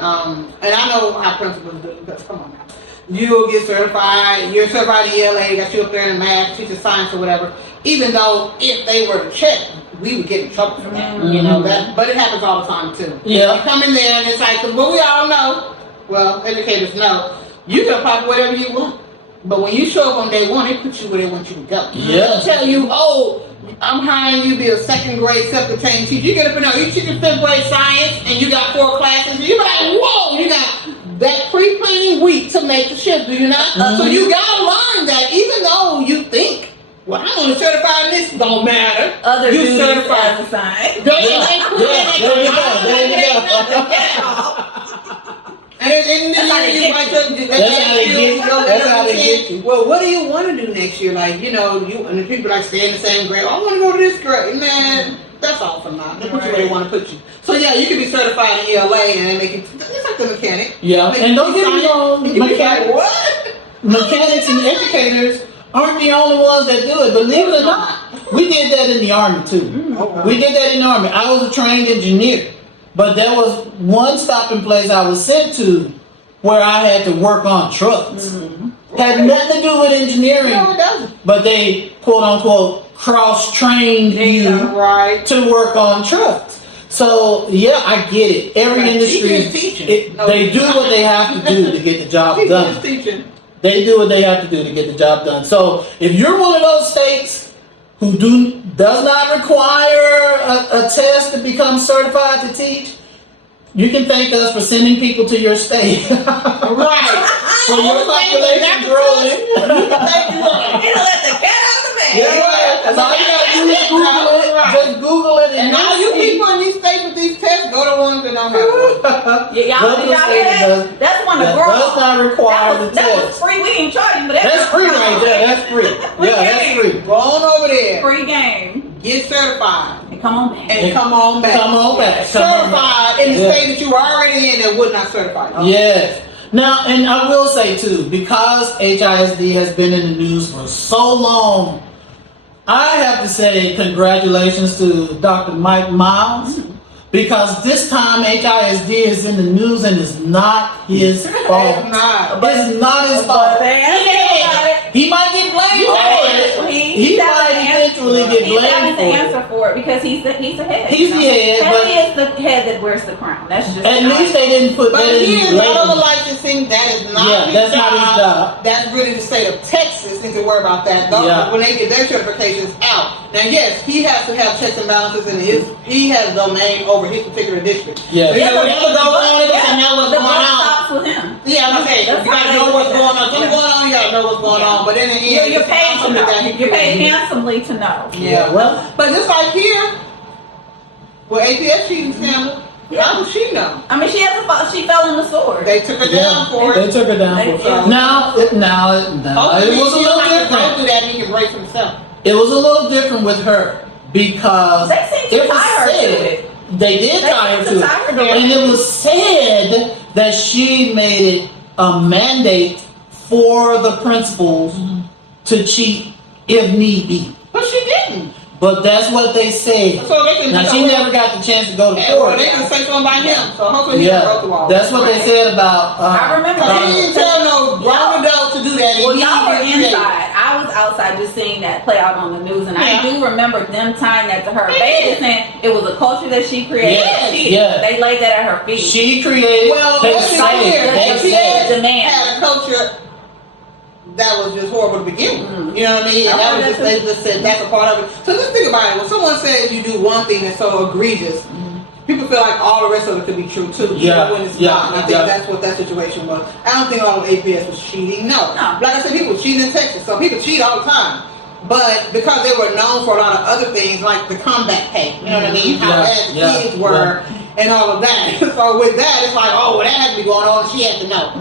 I know how principals do. Because come on now, you'll get certified. You're certified in ELA. Got you up there in math, teacher science, or whatever. Even though if they were to check, we would get in trouble for that. You know that. But it happens all the time too. Yeah. You come in there and it's like, but we all know. Well, educators know you can apply for whatever you want. But when you show up on day one, they put you where they want you to go. Yeah. They'll tell you, oh, I'm hiring you to be a second grade self-contained teacher. You get up and you teaching fifth grade science and you got 4 classes. And you're like, whoa, you got that pre-planning week to make the shift, do you not? So you gotta learn that even though you think, well, I'm only certified in this, don't matter. Other you duties certified. as assigned. There you go. And then That's how they get you. Well, what do you want to do next year? Like, you know, and the people like stay in the same grade. I want to go to this grade. Man, that's all for now. They put you where they want to put you. So yeah, you can be certified in ELA and they make it. It's like the mechanic. Yeah, and don't get me wrong, What? mechanics and educators aren't the only ones that do it. Believe it or not, we did that in the Army too. We did that in the Army. I was a trained engineer. But there was one stopping place I was sent to where I had to work on trucks. Had nothing to do with engineering. No, it doesn't. But they, quote unquote, cross-trained you to work on trucks. So, yeah, I get it. Every industry, they do what they have to do to get the job done. They do what they have to do to get the job done. So, if you're one of those states who does not require a test to become certified to teach, you can thank us for sending people to your state. Right. For your population growing. It'll let the cat out of the bag. Yeah, so all you gotta do is Google it. Just Google it And all you people in these states with these tests, go to ones that don't have one. Y'all hear that? That's one of the girls. Does not require the That was test. free. We ain't charging, but That's free right there. That's free. Yeah, that's free. Go on over there. Free game. Get certified. And come on back. And come on back. Come on back. Certified in the Yeah. state that you were already in that would not certify you. Yes. Now, and I will say too, because HISD has been in the news for so long, I have to say congratulations to Dr. Mike Miles, because this time HISD is in the news and it's not his fault. It's not. It's not his fault. He might get blamed for it. He might eventually get blamed to for answer it. for it because he's the head. He's the head, but He is the head that wears the crown. That's just at least they didn't put But that he is in not on the the licensing. That is not Yeah, his that's job. not his job. That's really the state of Texas. Need to worry about that. Though, Yeah. when they get their certifications out. Now, yes, he has to have checks and balances, and he has domain over his particular district. Yeah. So, whatever goes on, he doesn't know what's the going buck on. stops with him. Yeah, I'm saying, you gotta know what's going on. Something's going on, you gotta know what's going on. But in the end, You're paid to know. that You're paid handsomely to know. Yeah, well, but just like here, with APS cheating scandal, how does she know? I mean, she fell on the sword. They took her down for They it. took her down for it. Yeah. Now it was a little Don't different. do that, he can brace himself. It was a little different with her because They seem to it was tie her to said it. they did They tie her seem to to it, tie her to it. and it was said that she made it a mandate for the principals to cheat if need be. But she didn't. But that's what they said. So they can Now she never got the chance to go to Or court. they can say something about him. So hopefully he Yeah, broke the wall. that's what they said about. I remember He didn't tell no grown adult to do that. I just seen that play out on the news, and Yeah. I do remember them tying that to her. They just saying it was a culture that she created. Yeah. They laid that at her feet. She created. Well, they let's be say clear. it. They The say kids it. demand. had a culture that was just horrible to begin with. You know what I mean? And that was just, they just said that's a part of it. So just think about it. When someone says you do one thing that's so egregious, people feel like all the rest of it could be true too. Yeah, When it's yeah, not. And I think yeah. that's what that situation was. I don't think all of APS was cheating. No. No. Like I said, people cheat in Texas. So people cheat all the time. But because they were known for a lot of other things, like the combat pay, you know what I mean? How bad kids were and all of that. So with that, it's like, oh, well, that had to be going on. She had to know.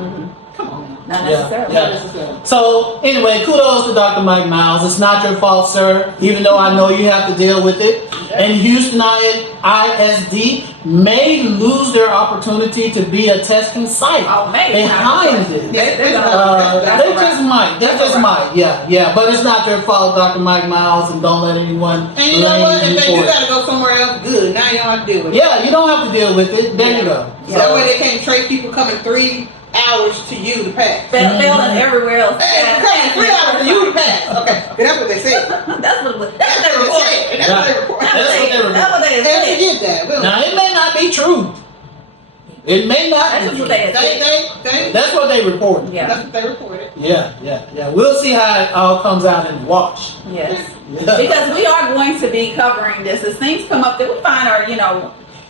Come on now. Not necessarily. Not necessarily. So anyway, kudos to Dr. Mike Miles. It's not your fault, sir, even though I know you have to deal with it. And Houston ISD may lose their opportunity to be a testing site Oh, maybe. behind it. They're They just might. They just might. Yeah. But it's not their fault, Dr. Mike Miles, and don't let anyone And you know what? blame you If they for do it. gotta go somewhere else, good. Now you don't have to deal with it. Yeah, you don't have to deal with it. There you go. So that way they can't trace people coming 3 hours to you to pass. Failing everywhere else. Hey, coming 3 hours to you to pass. Okay, that's what they said. That's what they That's what reported. they said. That's what they reported. That's what they That's what they And said. forget that. Well, Now, it may not be true. It may not That's be just true. what they said. they That's what they reported. Yeah. that's what they reported. Yeah. We'll see how it all comes out in the wash. Yes. Yeah. Because we are going to be covering this as things come up that we find are,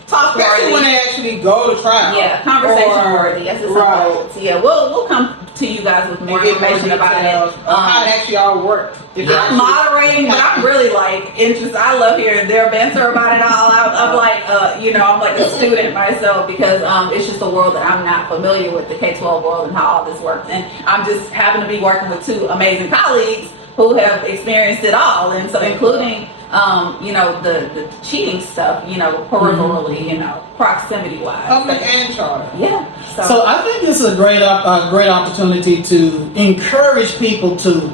talk Especially when worthy. they actually go to trial. Yeah, conversation Or- worthy. As it's right. so yeah, we'll come to you guys with more And get more information about details it. on how it actually all worked. If it I'm actually moderating, but I'm happened. really interested. I love hearing their banter about it all. I'm like, I'm like a student myself because it's just a world that I'm not familiar with, the K-12 world and how all this works. And I'm just happen to be working with 2 amazing colleagues who have experienced it all, and so including the cheating stuff, peripherally, proximity wise. Public and charter. Yeah. So I think this is a great opportunity to encourage people to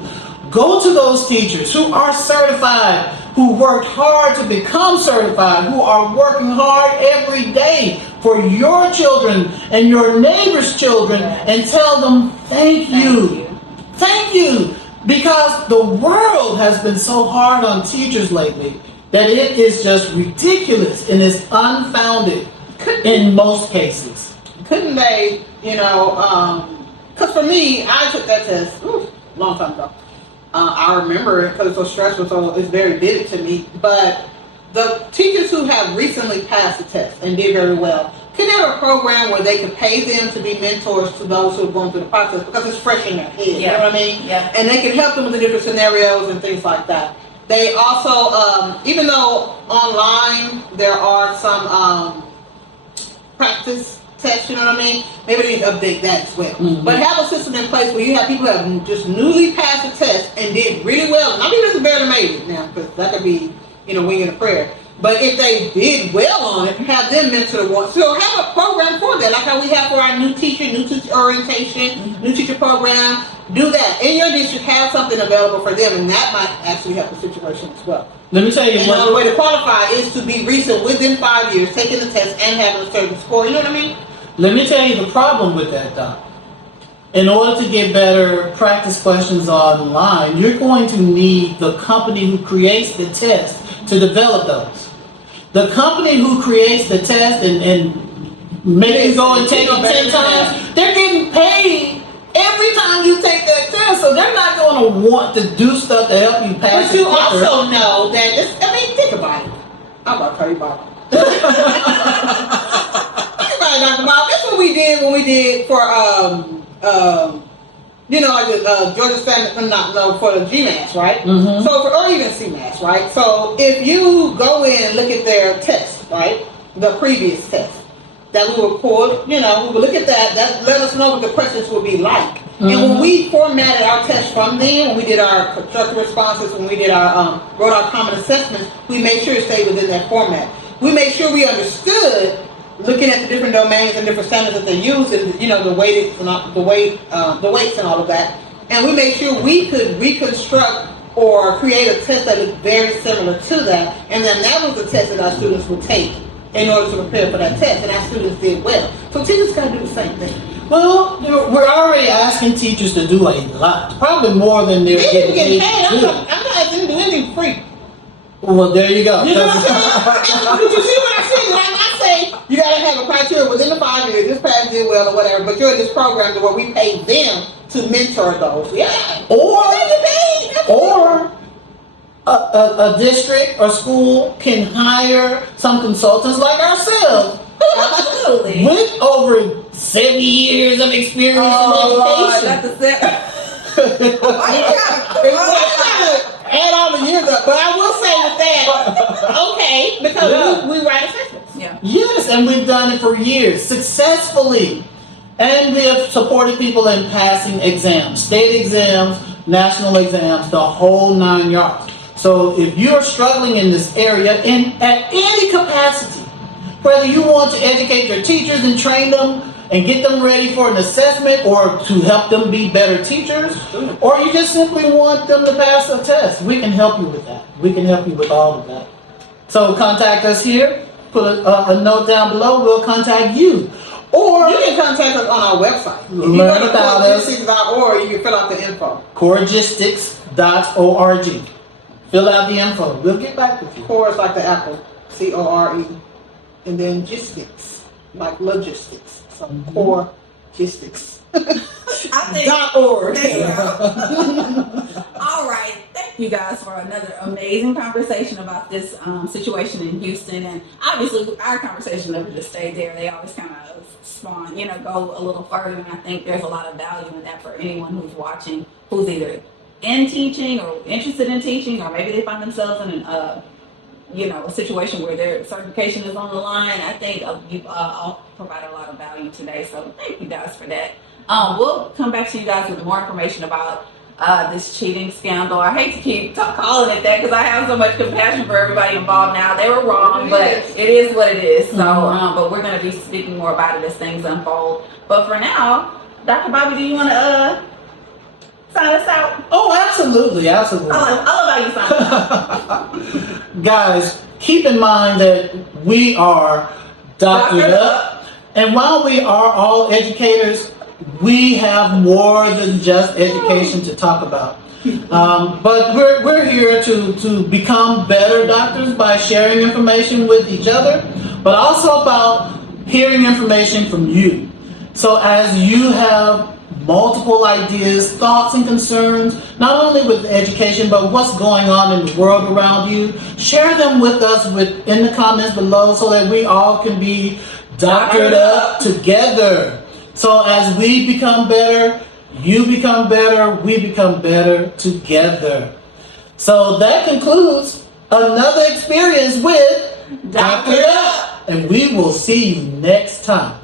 go to those teachers who are certified, who worked hard to become certified, who are working hard every day for your children and your neighbors' children, and tell them thank you. Thank you. Because the world has been so hard on teachers lately that it is just ridiculous and is unfounded in most cases. Couldn't they, because for me, I took that test a long time ago. I remember it because it's so stressful, so it's very vivid to me. But the teachers who have recently passed the test and did very well, can they have a program where they could pay them to be mentors to those who are going through the process because it's fresh in their head, you know what I mean? Yeah. And they can help them with the different scenarios and things like that. They also, even though online there are some practice tests, you know what I mean? Maybe they need to update that as well. Mm-hmm. But have a system in place where you have people who have just newly passed the test and did really well. And I mean, this is barely made it now because that could be, winging a prayer. But if they did well on it, have them mentor the one. So have a program for that, like how we have for our new teacher orientation, new teacher program. Do that. In your district, have something available for them, and that might actually help the situation as well. Let me tell you Another way to qualify is to be recent within 5 years, taking the test and having a certain score. You know what I mean? Let me tell you the problem with that, Doc. In order to get better practice questions online, you're going to need the company who creates the test to develop those. The company who creates the test and make you go and take it 10 times, they're getting paid every time you take that test, so they're not going to want to do stuff to help you pass But it you quicker. also know that, think about it. I'm about to tell you about it. Think about it, Dr. Bob. That's what we did when we did for, like the Georgia Standard, for the GMAS, right? Mm-hmm. So, or even CMAS, right? So, if you go in and look at their test, right? The previous test that we would pull, we would look at that let us know what the questions would be like. Mm-hmm. And when we formatted our test from then, when we did our constructive responses, when we did our, wrote our common assessments, we made sure it stayed within that format. We made sure we understood, looking at the different domains and different standards that they use, and the weights and all of that, and we made sure we could reconstruct or create a test that is very similar to that, and then that was the test that our students would take in order to prepare for that test, and our students did well. So teachers got to do the same thing. Well, we're already asking teachers to do a lot, probably more than they're They need to getting get paid paid. to do. I'm not asking them to do anything free. Well, there you go. You know what I'm saying? But you see what I said? Did I not say you gotta have a criteria within the 5 years, this past did well or whatever, but you're in this program where we pay them to mentor those. Yeah. Or They get paid. Or a district or school can hire some consultants like ourselves Absolutely. with over 70 years of experience Oh, in Lord, education. that's the Why you gotta Add all the years up, but I will say with that, okay, because Yeah. we write assessments. Yeah. Yes, and we've done it for years successfully. And we have supported people in passing exams, state exams, national exams, the whole 9 yards. So if you're struggling in this area, at any capacity, whether you want to educate your teachers and train them and get them ready for an assessment or to help them be better teachers, or you just simply want them to pass a test, we can help you with that. We can help you with all of that. So contact us here, put a note down below, we'll contact you. Or You can contact us on our website. If you Learn go to about us. corelogistics.org, you can fill out the info. corelogistics.org. Fill out the info. We'll get back with you. Core is like the apple, CORE, and then gistics, like logistics. So core gistics. I think. .org. There you go. All right. Thank you guys for another amazing conversation about this situation in Houston. And obviously, our conversation never just stayed there. They always kind of spawn, go a little further. And I think there's a lot of value in that for anyone who's watching, who's either in teaching or interested in teaching, or maybe they find themselves in a situation where their certification is on the line. I think you all provided a lot of value today. So thank you guys for that. We'll come back to you guys with more information about this cheating scandal. I hate to keep calling it that because I have so much compassion for everybody involved now. They were wrong, but it is what it is. So, but we're going to be speaking more about it as things unfold. But for now, Dr. Bobby, do you want to sign us out? Oh, absolutely, absolutely. I love how you sign us out. Guys, keep in mind that we are doctored up. And while we are all educators, we have more than just education to talk about. But we're here to become better doctors by sharing information with each other, but also about hearing information from you. So as you have multiple ideas, thoughts, and concerns, not only with education, but what's going on in the world around you, share them with us in the comments below so that we all can be doctored up together. So as we become better, you become better, we become better together. So that concludes another experience with Doctored Up. And we will see you next time.